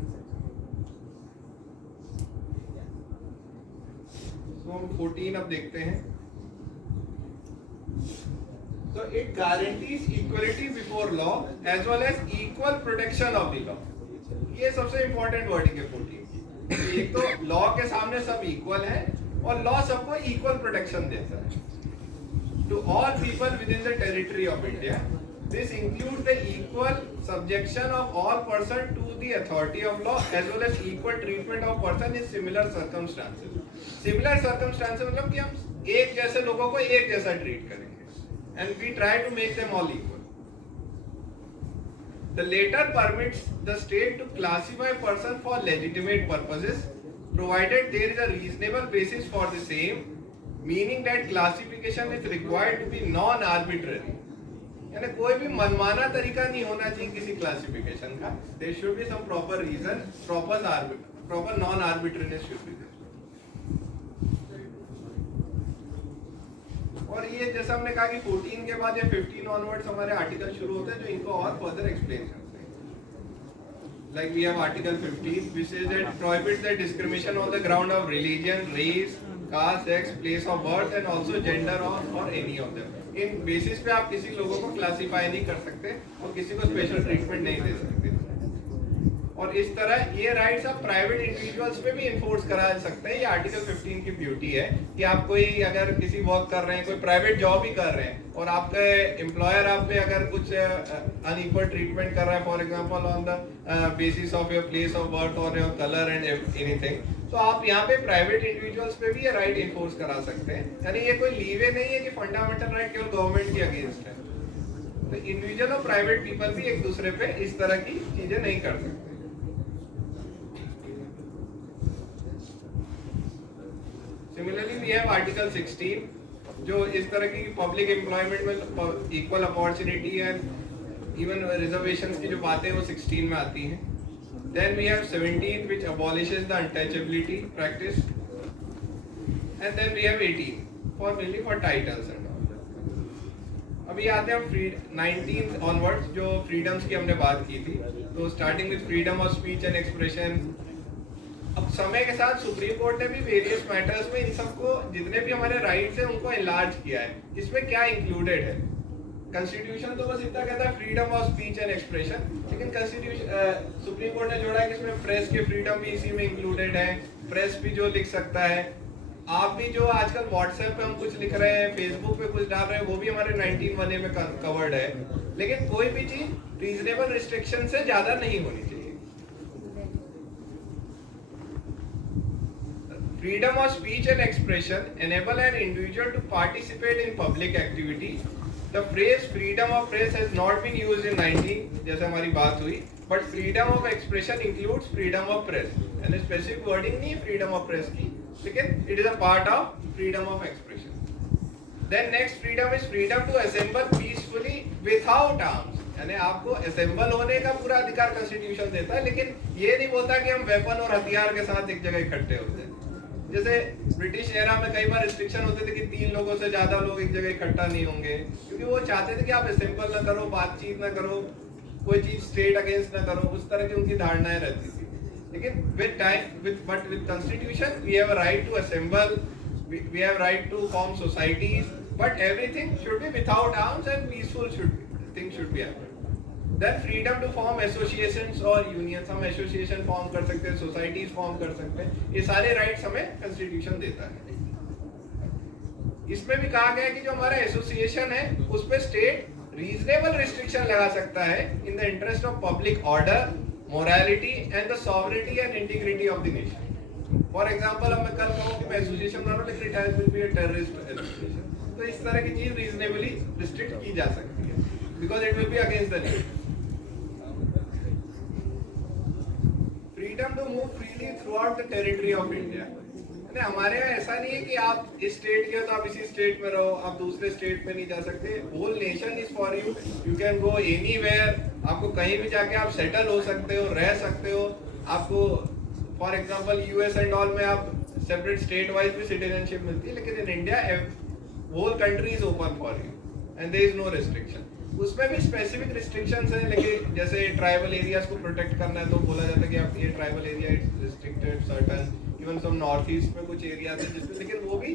तो हम 14 अब देखते हैं। So it guarantees equality before law as well as equal protection of the law। ये सबसे इंपॉर्टेंट वर्डिंग है 14। एक तो लॉ के सामने सब इक्वल है और लॉ सबको इक्वल प्रोटेक्शन देता है। To all people within the territory of India, this include the equal subjection of all person to the authority of law as well as equal treatment of person in similar circumstances. Similar circumstances मतलब कि हम एक जैसे लोगों को एक जैसा treat करेंगे, and we try to make them all equal। The latter permits the state to classify a person for legitimate purposes, provided there is a reasonable basis for the same, meaning that classification is required to be non-arbitrary। यानी कोई भी मनमाना तरीका नहीं होना चाहिए किसी classification का। There should be some proper reason, proper non-arbitrariness should be there। और ये जैसा हमने कहा कि 14 के बाद या 15 ऑनवर्ड्स हमारे आर्टिकल शुरू होते हैं जो इनको और फर्दर एक्सप्लेन करते हैं। Like we have article 15 which says that prohibits the discrimination on the ground of religion, race, caste, sex, place of birth and also gender और एनी ऑफ देम। इन बेसिस पे आप किसी लोगों को क्लासिफाई नहीं कर सकते और किसी को स्पेशल ट्रीटमेंट नहीं दे सकते। और इस तरह ये राइट्स आप प्राइवेट इंडिविजुअल्स पे भी इन्फोर्स करा सकते हैं। ये आर्टिकल 15 की ब्यूटी है कि आप कोई अगर किसी वर्क कर रहे हैं, कोई प्राइवेट जॉब ही कर रहे हैं और आपके एम्प्लॉयर आप पे अगर कुछ अनइक्वल ट्रीटमेंट कर रहा है, for example on the basis of your place of birth और योर कलर एंड एनीथिंग, तो आप यहाँ पे प्राइवेट इंडिविजुअल्स पे भी ये राइट इन्फोर्स करा सकते हैं। यानी ये कोई लीवे नहीं है कि फंडामेंटल राइट केवल गवर्नमेंट के अगेंस्ट है। तो इंडिविजुअल और प्राइवेट पीपल भी एक दूसरे पे इस तरह की चीजें नहीं कर सकते। Similarly, we have Article 16 जो इस तरह की पब्लिक एम्प्लॉयमेंट में equal opportunity and even reservations की जो बातें वो 16 में आती हैं। Then we have 17 which abolishes the untouchability practice, and then we have 18 for mainly for titles and all। अभी आते हैं हम 19 onwards जो फ्रीडम्स की हमने बात की थी। तो starting with freedom of speech and expression. अब समय के साथ सुप्रीम कोर्ट ने भी वेरियस मैटर्स में इन सबको जितने भी हमारे राइट्स हैं उनको एनलार्ज किया है। इसमें क्या इंक्लूडेड है? कॉन्स्टिट्यूशन तो बस इतना कहता है freedom of speech and expression, लेकिन कॉन्स्टिट्यूशन सुप्रीम कोर्ट ने जोड़ा है कि इसमें प्रेस के फ्रीडम भी इसी में इंक्लूडेड है, प्रेस भी जो लिख सकता है। आप भी जो आजकल व्हाट्सएप पे हम कुछ लिख रहे हैं, फेसबुक पे कुछ डाल रहे हैं, वो भी हमारे 19(1) में कवर्ड है, लेकिन कोई भी चीज रीजनेबल रिस्ट्रिक्शन से ज्यादा नहीं होनी चाहिए। Freedom of speech and expression enable an individual to participate in public activity. The phrase freedom of press has not been used in 19, जैसे हमारी बात हुई, but freedom of expression includes freedom of press. यानी specific wording नहीं है freedom of press की, लेकिन it is a part of freedom of expression. Then next freedom is freedom to assemble peacefully without arms. यानी आपको assemble होने का पूरा अधिकार कॉन्स्टिट्यूशन देता है, लेकिन ये नहीं बोलता कि हम वेपन और हथियार के साथ एक जगह इकट्ठे होते हैं। जैसे ब्रिटिश एरा में कई बार रिस्ट्रिक्शन होते थे कि 3 लोगों से ज्यादा लोग एक जगह इकट्ठा नहीं होंगे, क्योंकि वो चाहते थे कि आप असेंबल ना करो, बातचीत ना करो, कोई चीज स्टेट अगेंस्ट ना करो, उस तरह की उनकी धारणाएं रहती थी। लेकिन with constitution we have a right to assemble, we have right to form societies, but everything should be without arms and peaceful thing should be happen. Then freedom to form associations और unions, हम association form कर सकते हैं, societies form कर सकते हैं, ये सारे राइट्स हमें कॉन्स्टिट्यूशन देता है। इसमें भी कहा गया है कि जो हमारा एसोसिएशन है उस पे स्टेट रीजनेबल रिस्ट्रिक्शन लगा सकता है in the interest of public order, morality and the sovereignty and integrity of the nation. For example अब मैं कल कहूँ कि मैं एसोसिएशन बना रहा हूँ लेकिन it will be a terrorist association, तो इस तरह की चीज रीजनेबली रिस्ट्रिक्ट की जा सकती है because it will be against the nation. Freedom to move freely throughout the territory of India. हमारे यहाँ ऐसा नहीं है कि आप इस स्टेट के हो तो आप इसी स्टेट में रहो, आप दूसरे स्टेट में नहीं जा सकते। Whole nation is for you, you can go anywhere, आपको कहीं भी जाके आप सेटल हो सकते हो, रह सकते हो। आपको for example US and all में आप सेपरेट स्टेट वाइज भी सिटीजनशिप मिलती है, लेकिन in India whole country is open for you and there is no restriction. उसमें भी स्पेसिफिक रिस्ट्रिक्शंस हैं, लेकिन जैसे ट्राइबल एरियाज को प्रोटेक्ट करना है तो बोला जाता है कि आप ये tribal area it's restricted certain, even some North East में कुछ एरियाज हैं जिसमें, लेकिन वो भी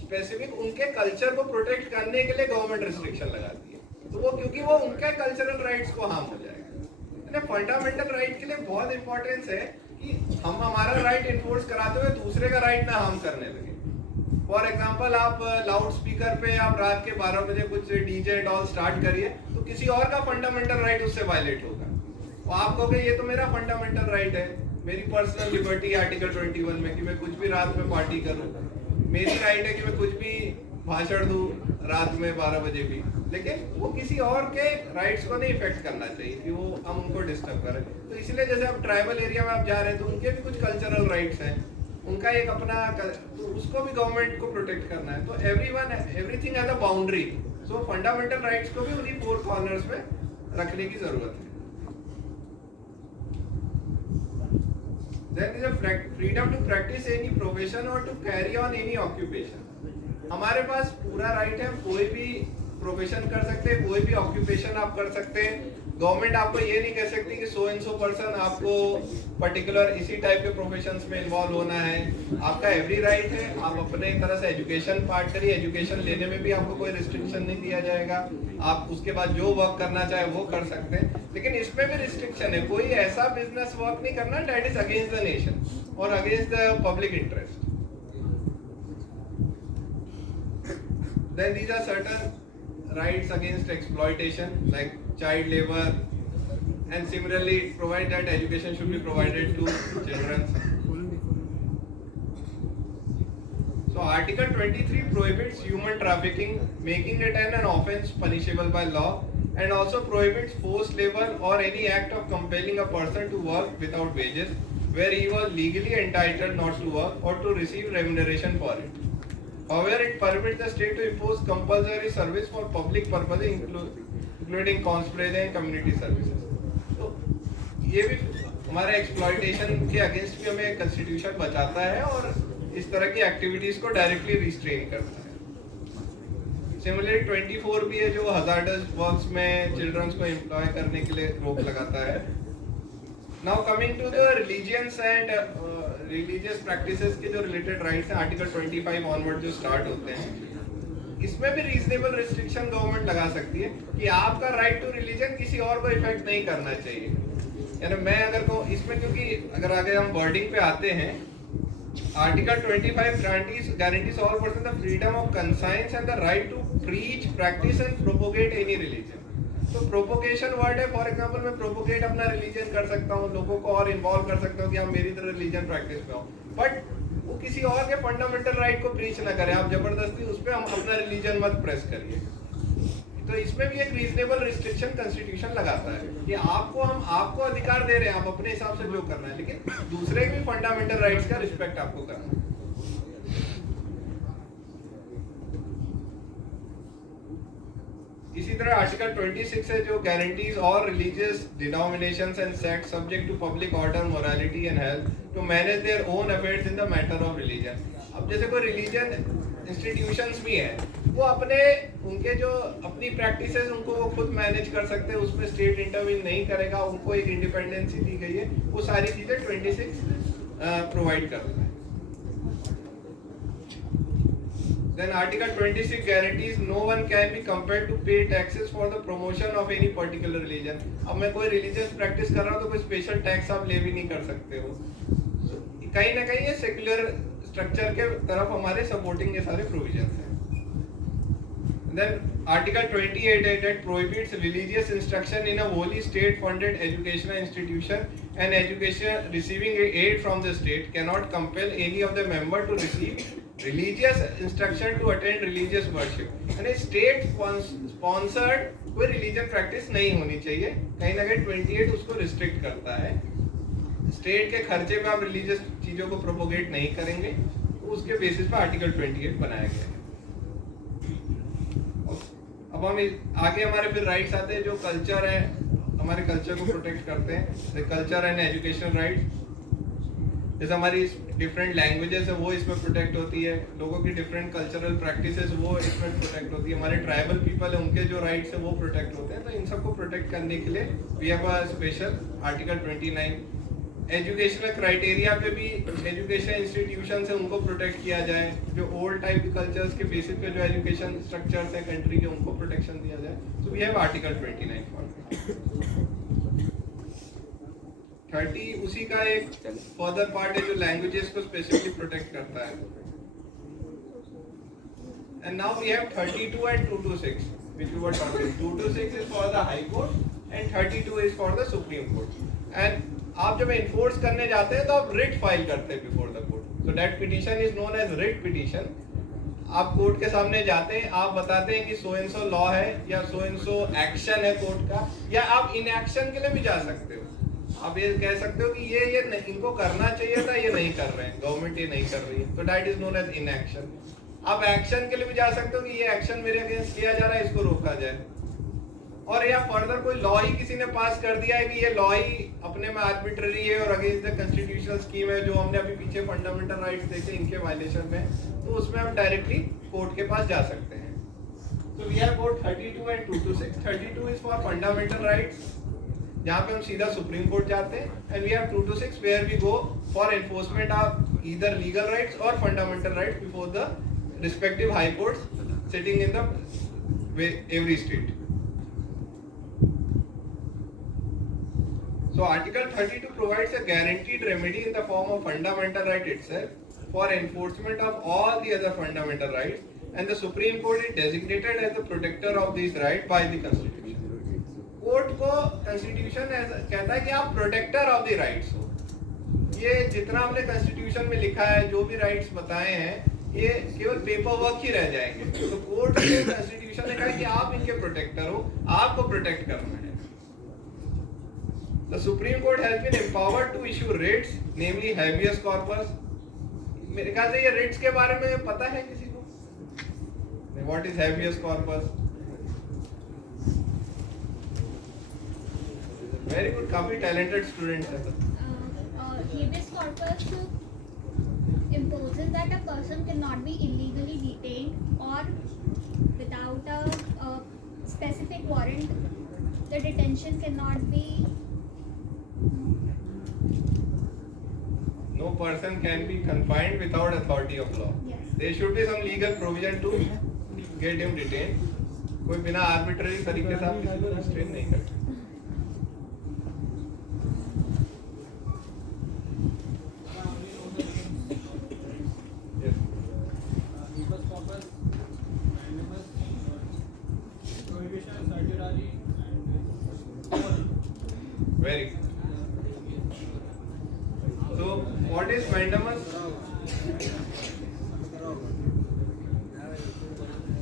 स्पेसिफिक उनके कल्चर को प्रोटेक्ट करने के लिए गवर्नमेंट रिस्ट्रिक्शन लगाती है, तो वो क्योंकि वो उनके कल्चरल राइट्स को हार्म हो जाएगा। फंडामेंटल राइट के लिए बहुत इंपॉर्टेंस है कि हम हमारा राइट इन्फोर्स कराते हुए दूसरे का राइट ना हार्म करने लगे। फॉर एग्जाम्पल आप लाउड स्पीकर पे आप रात के 12 बजे कुछ डीजे एंड ऑल स्टार्ट करिए तो किसी और का फंडामेंटल राइट उससे वायलेट होगा, तो आप कहोगे ये तो मेरा फंडामेंटल राइट है, मेरी पर्सनल लिबर्टी आर्टिकल 21 में कि मैं कुछ भी रात में पार्टी करूं, मेरी राइट है कि मैं कुछ भी भाषण दूं रात में 12 बजे भी, लेकिन वो किसी और के राइट्स को नहीं इफेक्ट करना चाहिए कि वो हम उनको डिस्टर्ब करें। तो इसलिए जैसे आप ट्राइबल एरिया में आप जा रहे हैं तो उनके भी कुछ कल्चरल राइट्स हैं, उनका एक अपना, तो उसको भी गवर्नमेंट को प्रोटेक्ट करना है। तो everything has a boundary, so fundamental rights को भी उन्हीं 4 कॉर्नर्स में रखने की जरूरत है। Then is a freedom to practice any profession or to carry on any occupation. हमारे पास पूरा राइट है, कोई भी प्रोफेशन कर सकते हैं, कोई भी ऑक्यूपेशन आप कर सकते हैं। गवर्नमेंट आपको ये नहीं कह सकती कि सो एंड सो पर्सन आपको पर्टिकुलर इसी टाइप के प्रोफेशंस में इन्वॉल्व होना है। आपका एवरी राइट है, आप अपने तरह से एजुकेशन पार्ट करिए, एजुकेशन लेने में भी आपको कोई रिस्ट्रिक्शन नहीं दिया जाएगा, आप उसके बाद जो वर्क करना चाहे वो कर सकते हैं। लेकिन इसमें भी रिस्ट्रिक्शन है, कोई ऐसा बिजनेस वर्क नहीं करना that is against the nation और against the public interest. Then these are certain rights against exploitation like child labor, and similarly provide that education should be provided to children. So Article 23 prohibits human trafficking, making it an offence punishable by law, and also prohibits forced labor or any act of compelling a person to work without wages where he was legally entitled not to work or to receive remuneration for it. However, it permits the state to impose compulsory service for public purposes, including constabulary and community services. तो ये भी हमारे exploitation के against भी हमें constitution बचाता है और इस तरह की एक्टिविटीज को डायरेक्टली रिस्ट्रेन करता है। सिमिलरली 24 भी है जो हजार्डस वर्क्स में चिल्ड्रंस को एम्प्लॉय करने के लिए रोक लगाता है। Now coming to the religions and religious practices के जो रिलेटेड राइट्स हैं, आर्टिकल 25 ऑनवर्ड जो स्टार्ट होते हैं, इसमें भी रीजनेबल रिस्ट्रिक्शन गवर्नमेंट लगा सकती है कि आपका राइट टू रिलीजन किसी और को इफेक्ट नहीं करना चाहिए। यानी मैं अगर कहूँ इसमें, क्योंकि अगर आगे हम वर्डिंग पे आते हैं, article 25 guarantees all persons the freedom of conscience and the right to preach, practice and propagate any religion। तो प्रोपोगेशन वर्ड है, फॉर एग्जांपल मैं प्रोपोगेट अपना रिलीजन कर सकता हूँ, लोगों को और इन्वॉल्व कर सकता हूँ कि आप मेरी तरह रिलीजन प्रैक्टिस में हो, बट वो किसी और के फंडामेंटल राइट को ब्रीच ना करे। आप जबरदस्ती उस पर हम अपना रिलीजन मत प्रेस करिए। तो इसमें भी एक रीजनेबल रिस्ट्रिक्शन कॉन्स्टिट्यूशन लगाता है कि आपको अधिकार दे रहे हैं, आप अपने हिसाब से जो करना है, लेकिन दूसरे के भी फंडामेंटल राइट्स का रिस्पेक्ट आपको करना है। इसी तरह आर्टिकल 26 है जो guarantees all religious denominations and sects subject to public order, morality and health to manage their own affairs in the matter of religion. अब जैसे कोई रिलीजन इंस्टीट्यूशंस भी हैं, वो उनके जो अपनी प्रैक्टिसेस उनको वो खुद मैनेज कर सकते हैं, उसमें स्टेट इंटरवीन नहीं करेगा, उनको एक इंडिपेंडेंसी दी गई है, वो सारी चीजें 26 प्रोवाइड करता है। Then Article 26 guarantees no one can be compelled to pay taxes for the promotion of any particular religion। अब मैं कोई रिलीजियस प्रैक्टिस कर रहा हूँ तो कोई स्पेशल टैक्स आप ले भी नहीं कर सकते हो। कहीं ना कहीं ये सेक्युलर स्ट्रक्चर के तरफ हमारे सपोर्टिंग ये सारे प्रोविजंस हैं। Then Article 28 that prohibits religious instruction in a wholly state-funded educational institution, and education receiving aid from the state cannot compel any of the member to receive religious instruction to attend religious worship। यानी state sponsored कोई religion practice नहीं होनी चाहिए। कहीं ना कहीं 28 उसको restrict करता है। स्टेट के खर्चे में आप रिलीजियस चीजों को प्रोपोगेट नहीं करेंगे, तो उसके बेसिस पर आर्टिकल 28 बनाया गया है। अब हम आगे हमारे फिर राइट्स आते हैं जो कल्चर है, हमारे कल्चर को प्रोटेक्ट करते हैं। कल्चर एंड एजुकेशन राइट्स, जैसे हमारी डिफरेंट लैंग्वेजेस है वो इसमें प्रोटेक्ट होती है, लोगों की डिफरेंट कल्चरल प्रैक्टिसेस वो इसमें प्रोटेक्ट होती है, हमारे ट्राइबल पीपल है उनके जो राइट्स है वो प्रोटेक्ट होते हैं। तो इन सबको प्रोटेक्ट करने के लिए we have a special article 29। Educational criteria पे भी एजुकेशन इंस्टीट्यूशन है उनको प्रोटेक्ट किया जाए, जो ओल्ड टाइप कल्चर्स के बेसिस पे जो एजुकेशन स्ट्रक्चर्स हैं कंट्री के उनको प्रोटेक्शन दिया जाए। So we have article 29 for 30 उसी का एक फर्दर पार्ट है जो लैंग्वेजेस को स्पेसिफिकली प्रोटेक्ट करता है। And now we have 32 and 226 which we were talking। 226 is for the high court and 32 is for the supreme court। and आप जब एनफोर्स करने जाते हैं तो आप रिट फाइल करते हैं before the court. So that petition is known as writ petition. आप कोर्ट के सामने जाते हैं, आप बताते हैं कि सो एंड सो लॉ है या सो एंड सो एक्शन है कोर्ट का, या आप इन एक्शन के लिए भी जा सकते हो। आप ये कह सकते हो कि ये इनको करना चाहिए था, ये नहीं कर रहे हैं, गवर्नमेंट ये नहीं कर रही है, तो that is known as in action. आप एक्शन के लिए भी जा सकते हो कि ये एक्शन मेरे अगेंस्ट किया जा रहा है, इसको रोका जाए। और या फर्दर कोई लॉ ही किसी ने पास कर दिया है कि ये लॉ ही अपने में आर्बिट्ररी है और अगेंस्ट द कॉन्स्टिट्यूशनल स्कीम है, जो हमने अभी पीछे फंडामेंटल राइट्स देखे इनके वायलेशन में, तो उसमें हम डायरेक्टली कोर्ट के पास जा सकते हैं। तो we have both 32 and 226। 32 is for fundamental rights, जहाँ पे हम सीधा सुप्रीम कोर्ट जाते हैं, and we have 226 where we go for enforcement of either legal rights और fundamental rights before the respective high courts sitting in the every state. So Article 32 provides a guaranteed remedy in the form of fundamental right itself for enforcement of all the other fundamental rights, and the Supreme Court is designated as the protector of these rights by the Constitution। Court को Constitution कहता है कि आप protector of the rights हो। ये जितना हमने Constitution में लिखा है, जो भी राइट्स बताए हैं, ये केवल पेपर वर्क ही रह जाएंगे। तो कोर्ट को Constitution ने कहा कि आप इनके प्रोटेक्टर हो, आपको प्रोटेक्ट करना है। The Supreme Court has been empowered to issue writs, namely habeas corpus। मेरे ख्याल से ये writs के बारे में पता है किसी को? What is habeas corpus? Very good, काफी talented students हैं। Habeas corpus imposes that a person cannot be illegally detained or without a specific warrant. The detention cannot be. No person can be confined without authority of law। Yes. There should be some legal provision to get him detained. कोई बिना arbitrary तरीके से आप किसी को restrain नहीं करते. Very good. So, what is mandamus?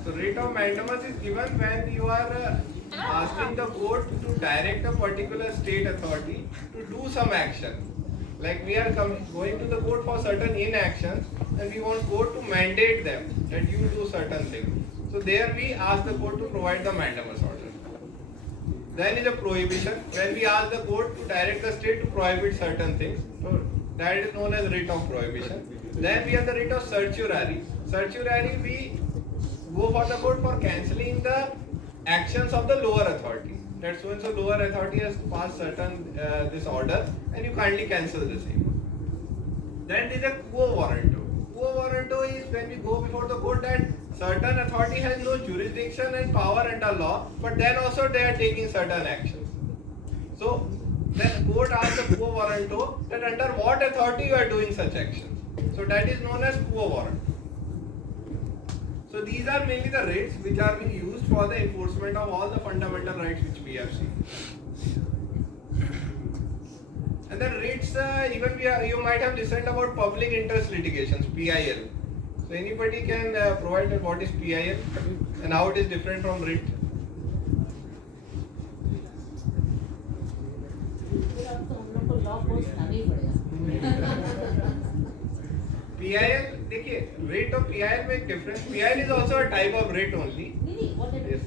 So, writ of mandamus is given when you are asking the court to direct a particular state authority to do some action. Like we are going to the court for certain inactions, and we want court to mandate them that you do certain things. So, there we ask the court to provide the mandamus order. Then is a prohibition, when we ask the court to direct the state to prohibit certain things. So that is known as writ of prohibition. Then we have the writ of certiorari. Certiorari, we go for the court for cancelling the actions of the lower authority. That so and so lower authority has passed certain this order, and you kindly cancel the same. Then there is a quo warranto. Quo warranto is when we go before the court that certain authority has no jurisdiction and power under law, but then also they are taking certain actions. So then court asks the quo warranto that under what authority you are doing such actions. So that is known as quo warranto. So these are mainly the writs which are being used for the enforcement of all the fundamental rights which we have seen. And then writs, even you might have listened about public interest litigations, PIL. So anybody can provide what is PIL and how it is different from writ. PIL, देखिए writ और PIL में एक difference. PIL is also a type of writ only. Yes.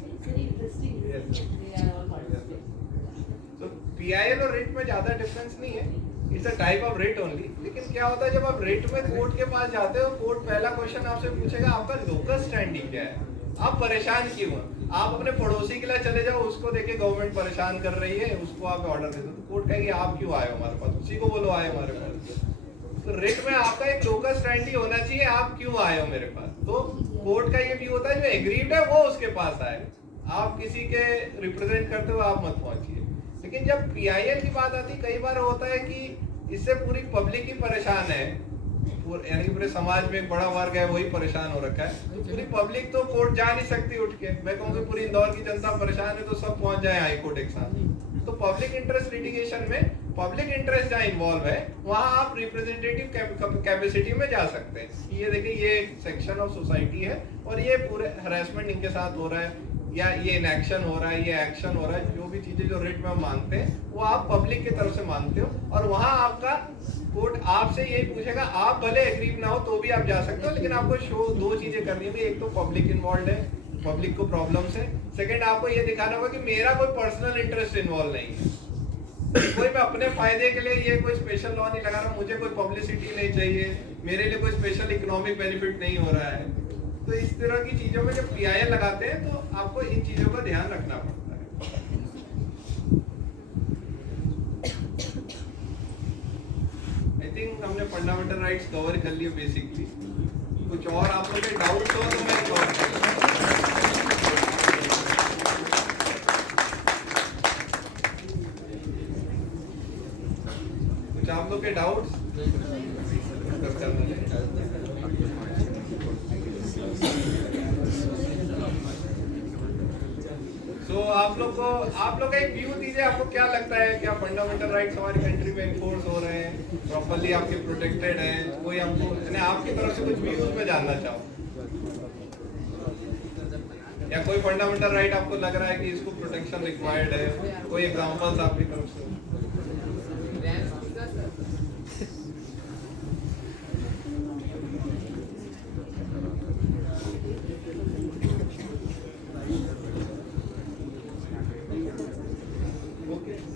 So PIL और writ में ज़्यादा difference नहीं है. It's a type of writ only. लेकिन क्या होता है जब आप writ में कोर्ट के पास जाते हो, कोर्ट पहला क्वेश्चन आपसे पूछेगा आपका लोकल स्टैंडिंग क्या है, आप परेशान क्यों हैं. आप अपने पड़ोसी के लिए चले जाओ, उसको देखे गवर्नमेंट परेशान कर रही है, उसको आप ऑर्डर दे दो, तो कोर्ट कहेगी आप क्यों आए हो हमारे पास, उसी को बोलो आए हमारे पास. तो रिट में आपका एक लोकल स्टैंडिंग होना चाहिए, आप क्यों आए हो मेरे पास. तो कोर्ट का ये व्यू होता है जो एग्रीड है वो उसके पास आए, आप किसी के रिप्रेजेंट करते हो आप मत पहुंचिए. लेकिन जब पीआईएल की बात आती है, कई बार होता है कि इससे पूरी पब्लिक ही परेशान है, यानी कि पूरे समाज में एक बड़ा वर्ग है वही परेशान हो रखा है, तो पूरी पब्लिक तो कोर्ट जा नहीं सकती उठ के. मैं कहूँगी पूरी इंदौर की जनता परेशान है तो सब पहुंच जाए हाई कोर्ट एक साथ. तो पब्लिक इंटरेस्ट लिटिगेशन में पब्लिक इंटरेस्ट जहाँ इन्वॉल्व है वहाँ आप रिप्रेजेंटेटिव कैपेसिटी में जा सकते हैं. ये देखिए ये एक सेक्शन ऑफ सोसाइटी है और ये पूरे हरासमेंट इनके साथ हो रहा है, या ये इनएक्शन हो रहा है, ये एक्शन हो रहा है, जो भी चीजें जो रिट में हम मांगते हैं वो आप पब्लिक की तरफ से मांगते हो, और वहाँ आपका कोर्ट आपसे यही पूछेगा. आप भले एग्रीव ना हो तो भी आप जा सकते हो, लेकिन आपको शो दो चीजें करनी है. एक तो पब्लिक इन्वॉल्व है, पब्लिक को प्रॉब्लम्स है. सेकंड आपको ये दिखाना होगा कि मेरा कोई पर्सनल इंटरेस्ट इन्वॉल्व नहीं है, कोई मैं अपने फायदे के लिए ये कोई स्पेशल लॉ नहीं लगा रहा, मुझे कोई पब्लिसिटी नहीं चाहिए, मेरे लिए कोई स्पेशल इकोनॉमिक बेनिफिट नहीं हो रहा है. तो इस तरह की चीजों में जब पीआईएल लगाते हैं तो आपको इन चीजों का ध्यान रखना पड़ता है. आई थिंक हमने फंडामेंटल राइट्स कवर कर लिए बेसिकली. कुछ और आप लोगों के डाउट्स हो तो मैं कवर करूँ. कुछ आप लोग के डाउट्स तो आप लोग का एक व्यू दीजिए. आपको क्या लगता है, क्या फंडामेंटल राइट्स हमारी कंट्री में इन्फोर्स हो रहे हैं, प्रॉपर्ली आपके प्रोटेक्टेड हैं? कोई आपको आपकी तरफ से कुछ व्यूज में जानना चाहो, या कोई फंडामेंटल राइट आपको लग रहा है कि इसको प्रोटेक्शन रिक्वायर्ड है? कोई एग्जांपल्स आपकी तरफ से?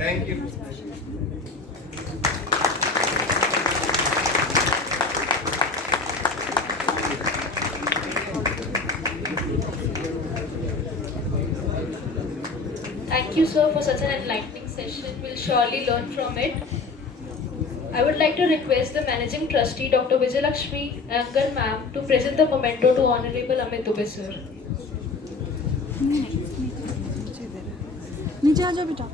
Thank you. Thank you, sir, for such an enlightening session. We'll surely learn from it. I would like to request the Managing Trustee, Dr. Vijayalakshmi Iyengar ma'am, to present the memento to Honorable Amit Dubey, sir. नीचे आ जाओ बेटा.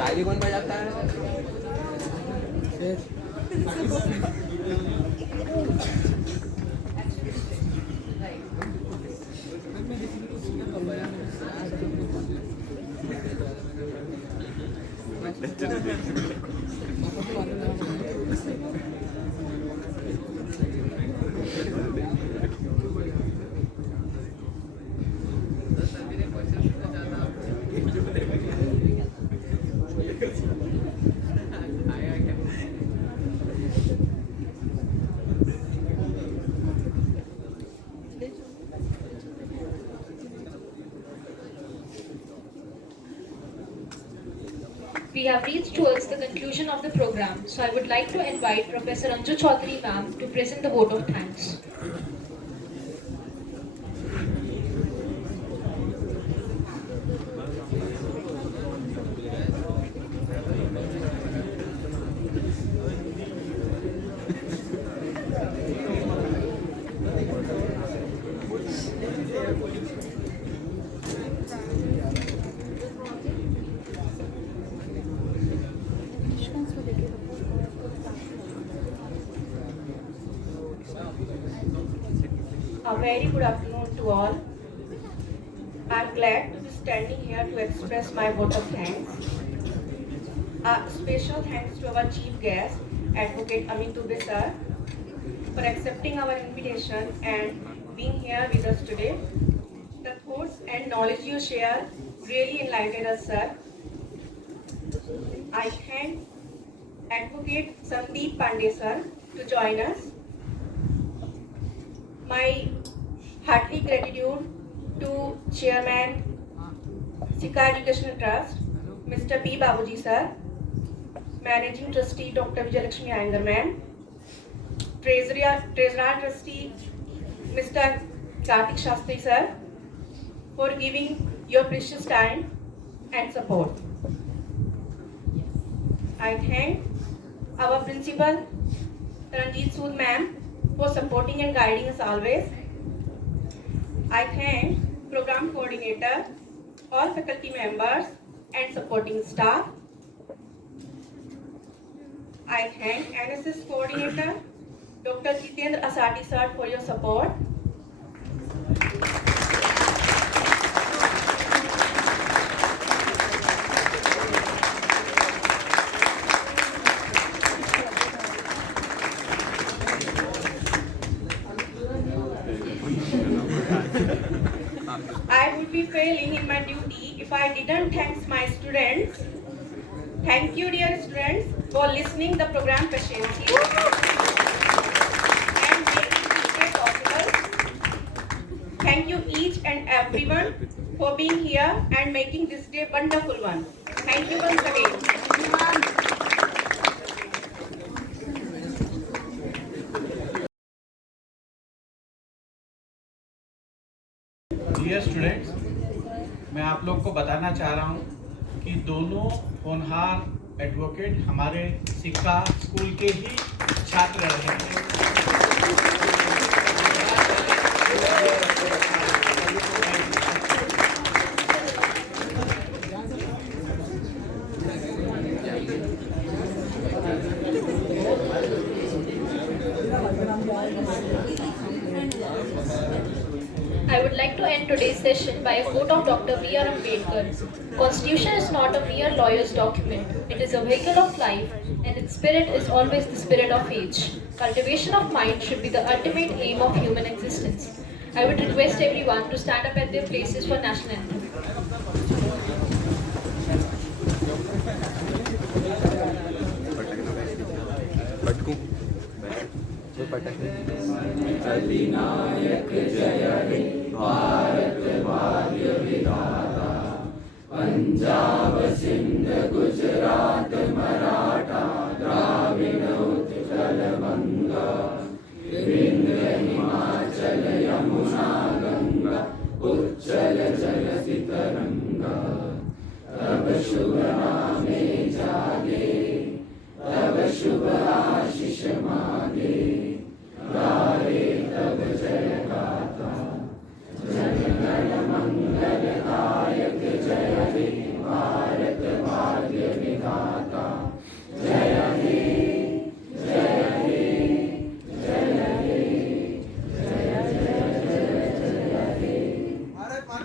ताली कौन बजाता है? We have reached towards the conclusion of the program, so I would like to invite Professor Anju Chaudhary ma'am to present the vote of thanks. A very good afternoon to all. I'm glad to be standing here to express my vote of thanks. A special thanks to our chief guest, Advocate Amit Dubey sir, for accepting our invitation and being here with us today. The thoughts and knowledge you share really enlightened us, sir. I thank Advocate Sandeep Pandey sir to join us. My hearty gratitude to Chairman Sikha Educational Trust, Mr. P. Babuji sir, Managing Trustee Dr. Vijayalakshmi Iyengar ma'am, Treasurer Trustee Mr. Kartik Shastri sir, for giving your precious time and support. I thank our Principal Taranjeet Sood ma'am for supporting and guiding us always. I thank Program Coordinator, all faculty members and supporting staff. I thank NSS Coordinator, Dr. Jitendra Asadi sir, for your support. I would be failing in my duty if I didn't thank my students. Thank you, dear students, for listening the program patiently and making this day possible. Thank you each and everyone for being here and making this day a wonderful one. Thank you once again. Dear students, मैं आप लोग को बताना चाह रहा हूँ कि दोनों होनहार एडवोकेट हमारे सिक्का स्कूल के ही छात्र रहे हैं। I would like to end today's session by a quote of Dr. B.R. Ambedkar. Constitution is not a mere lawyer's document. It is a vehicle of life, and its spirit is always the spirit of age. Cultivation of mind should be the ultimate aim of human existence. I would request everyone to stand up at their places for national anthem. पटकूं पटक भारत भाग्य विधाता